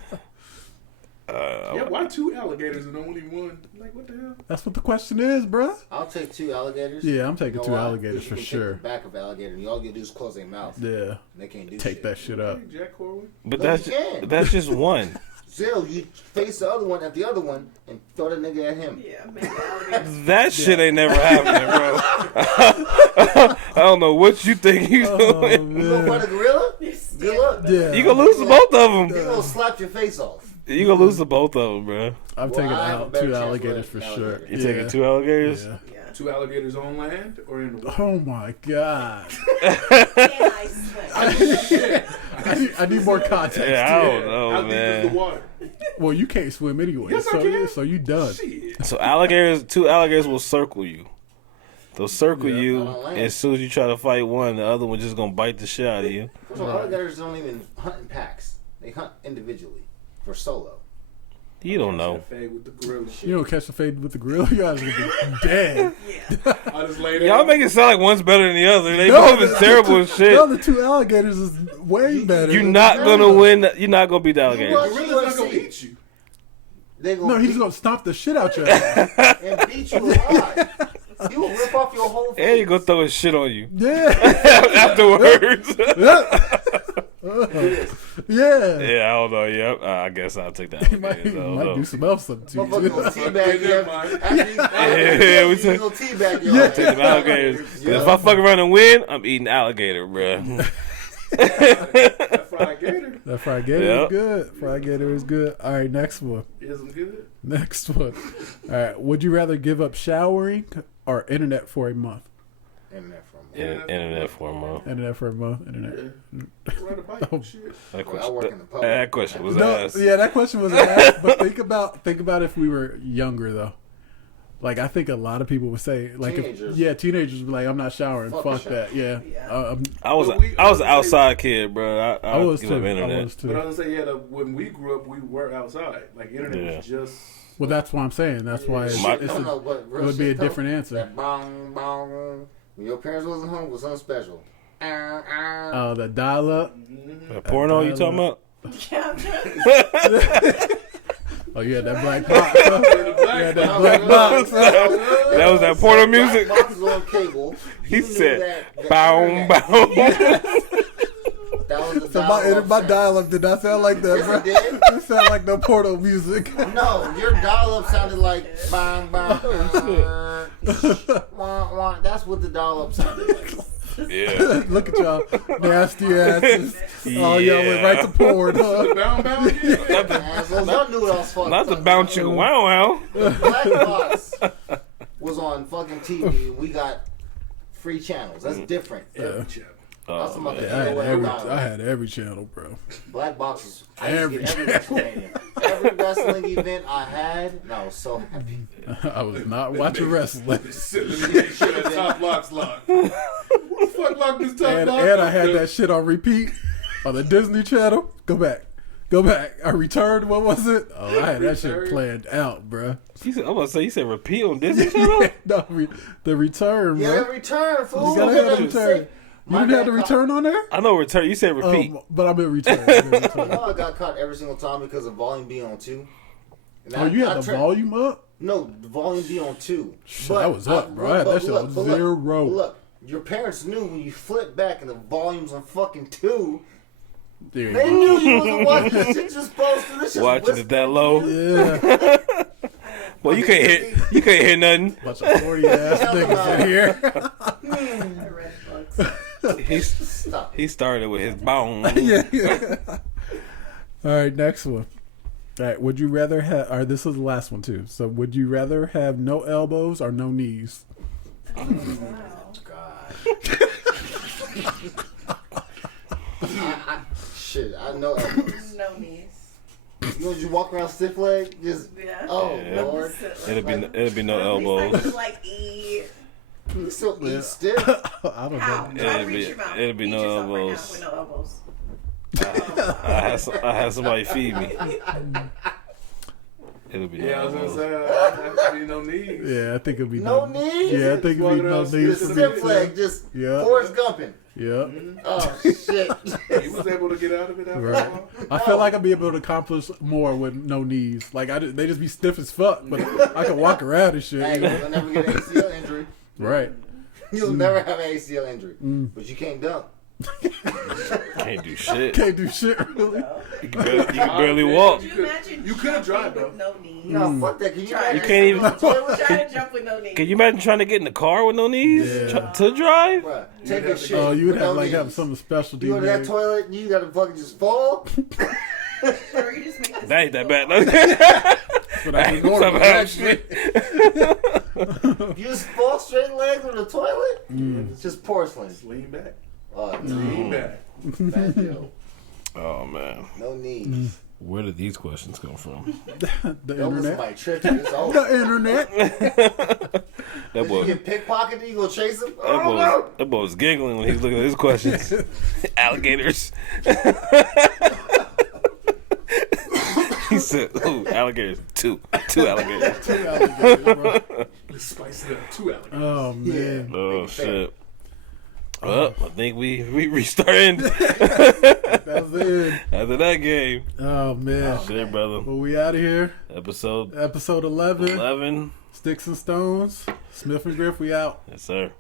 Yeah, why 2 alligators and only one? Like, what the hell? That's what the question is, bruh. I'll take 2 alligators. Yeah, I'm taking You know 2 why? alligators 'Cause you for can sure. Take the back of alligator, and all you do is close their mouth. Yeah, They can't do take shit. that shit up. Hey, Jack Corwin. But No, that's you can't. that's just one. Still, you face the other one at the other one and throw the nigga at him. Yeah, make the alligators. That shit ain't never happening, bro. I don't know what you think you doing. You gonna fight a gorilla? You're Good luck. Yeah. You gonna lose to both of He them. gonna slap your face off. You gonna lose to both of them, bro. I'm Well, taking I have a out better 2 chance alligators with for an sure. alligator. You taking 2 alligators? Yeah. Yeah. 2 alligators on land or in the water? Oh my god. Can I swim? Shit. I need more context. Yeah, I Yeah. don't know, How deep is the man. water? Well, you can't swim anyway, Yes, I so can. so you done. Shit. So 2 alligators will circle you. They'll circle Yeah, you, not on land. and as soon as you try to fight one, the other one just gonna bite the shit out of you. First of all, alligators don't even hunt in packs. They hunt individually for solo. You don't know. Fade with the gorilla. You don't catch the fade with the grill, you guys will be dead. Yeah. I just lay there. Y'all make it sound like one's better than the other. They No, both is terrible as shit. The other 2 alligators is way better. You're not gonna win. You're not gonna beat the alligators. What? Gorilla's not gonna eat you. They No, gonna he's beat gonna stomp the shit out your ass. and beat you alive. He will rip off your whole face. And you gonna throw his shit on you Yeah. afterwards. Yeah. Yeah, I don't know. Yep, I guess I'll take that. He might do some else to you. Motherfucker gonna teabag you. Never mind. Yeah, we He's take- gonna teabag you. Yeah. Take them alligators. 'Cause if I fuck around and win, I'm eating alligator, bruh. That fried gator That fried gator Yep. is good. Fried gator is good. All right, next one. isn't good. Next one. All right. Would you rather give up showering or internet for a month? Internet for a month. Internet for a month. Internet for a month. Internet. Ride a bike. Oh. Shit. That Well, I work in the public. That question was No, asked. yeah, that question was asked. But think about if we were younger though. Like I think a lot of people would say, like, Teenagers. Teenagers would be like, I'm not showering. Fuck Fuck the that. Yeah. Yeah. I was But we- I was an outside kid, bro. I was give too. up I internet. was But I too. was gonna say, yeah, when we grew up, we were outside. Like internet was just. Well, that's what I'm saying. That's why it's, My- it's No, a, no, but real it would be a shit, though, different answer. That bong, bong, when your parents wasn't home was something special. The dial up. That porno you talking about? Yeah, I'm trying- Oh, you had that black box. Huh? Yeah, that black box. That was that porno music? Black box was on cable. He You knew said, that "Bow, internet- bow." That was the So my dial-up dial up did not sound like that, Yes, bro. it did. It sounded like no porno music. No, your dial-up sounded like bang, bang, wah, wah. That's what the dial-up sounded like. Yeah. Look at y'all nasty asses. Oh, y'all went Yeah. right to porn, huh? Bound, yeah. Assholes, y'all knew what I was fucking Not to talking bounce about. you. Wow, wow. Black Box was on fucking TV. We got free channels. That's different. Yeah. That's Oh, about man. the I had AOL every, dial-up. I had every channel, bro. Black Boxes. I used to get every Every WrestleMania. Every wrestling event I had, and I was so happy. I was not watching wrestling. Sitting in the shit at Top Lock's lock. Who the fuck locked this Top And, Lock? and I had that shit on repeat on the Disney Channel. Go back. I returned. What was it? Oh, I had that shit planned out, bro. I'm about to say, you said repeat on Disney Channel? No, the return, Yeah, bro. that return, fool. You gotta have the return. You didn't have the return on there? I know return. You said repeat. But I'm in return. I'm in return. No, I got caught every single time because of volume being on 2. And Oh, you had the volume up? No, the volume be on 2. Shit, that was up, bro. I had that shit on zero. Look, your parents knew when you flip back and the volume's on fucking 2. Dude. They knew you wasn't watching the shit you're supposed to. This just Watching it that low. Yeah. Well, you can't hear nothing. Bunch of 40 ass niggas in here. I read books. Stop. He started with his bone. Yeah. All right, next one. All right, would you rather have, or this is the last one too. So, would you rather have no elbows or no knees? Wow. God. Shit, I know elbows. No knees. You know, you walk around stiff leg, just Yeah. oh Yeah. Lord. It'll be no At least I elbows. can, like eat. You still Yeah. eat stiff. I don't How? know. Try to It'll reach be- your mouth. it'll be Eat no yourself right now elbows. with no elbows. I had somebody feed me. It'll be Yeah, I was no gonna nose. say I have no knees. Yeah, I think it'll be No knees? Yeah, I think it'll be Walking no around knees. Just for stiff me. leg, just Yeah. Forrest Gumping. Yeah. Oh shit! He was able to get out of it after Right. a while. I feel like I'd be able to accomplish more with no knees. Like they just be stiff as fuck, but I can walk around and shit. Hey, you know? you'll never get an ACL injury. Right. You'll never have an ACL injury, but you can't dunk. Can't do shit. Can't do shit really. You can barely walk. Could you imagine You could've jumping drive, with no knees? No, fuck that. Can you Try imagine it. You can't even- on the toilet? Try to jump with no knees. Can you imagine trying to get in the car with no knees Yeah. to drive? Bruh, You'd take a have to shit. Oh, you would with have no like have knees. some specialty. You go to that made. toilet, you gotta fucking just fall. Or you just make this That ain't that thing bad. But I Ain't can somehow that shit. You just fall straight legs on the toilet. It's just porcelain. Just lean back. Oh, it's Lean back. bad deal. Oh man, No knees. where did these questions come from? The Yo, was internet. somebody tripping. It's over. The internet. That Did you boy, get pickpocketed? You go chase him? that boy was giggling when he was looking at his questions. Alligators. He said, "Ooh, alligators. Two alligators." Two alligators, bro. Let's spice it up. 2 alligators. Oh man. Oh shit. Well, I think we restarted That's it. after that game. Oh man. Shit, brother. Well, we out of here. Episode Episode 11. 11. Sticks and Stones. Smith and Griff. We out. Yes, sir.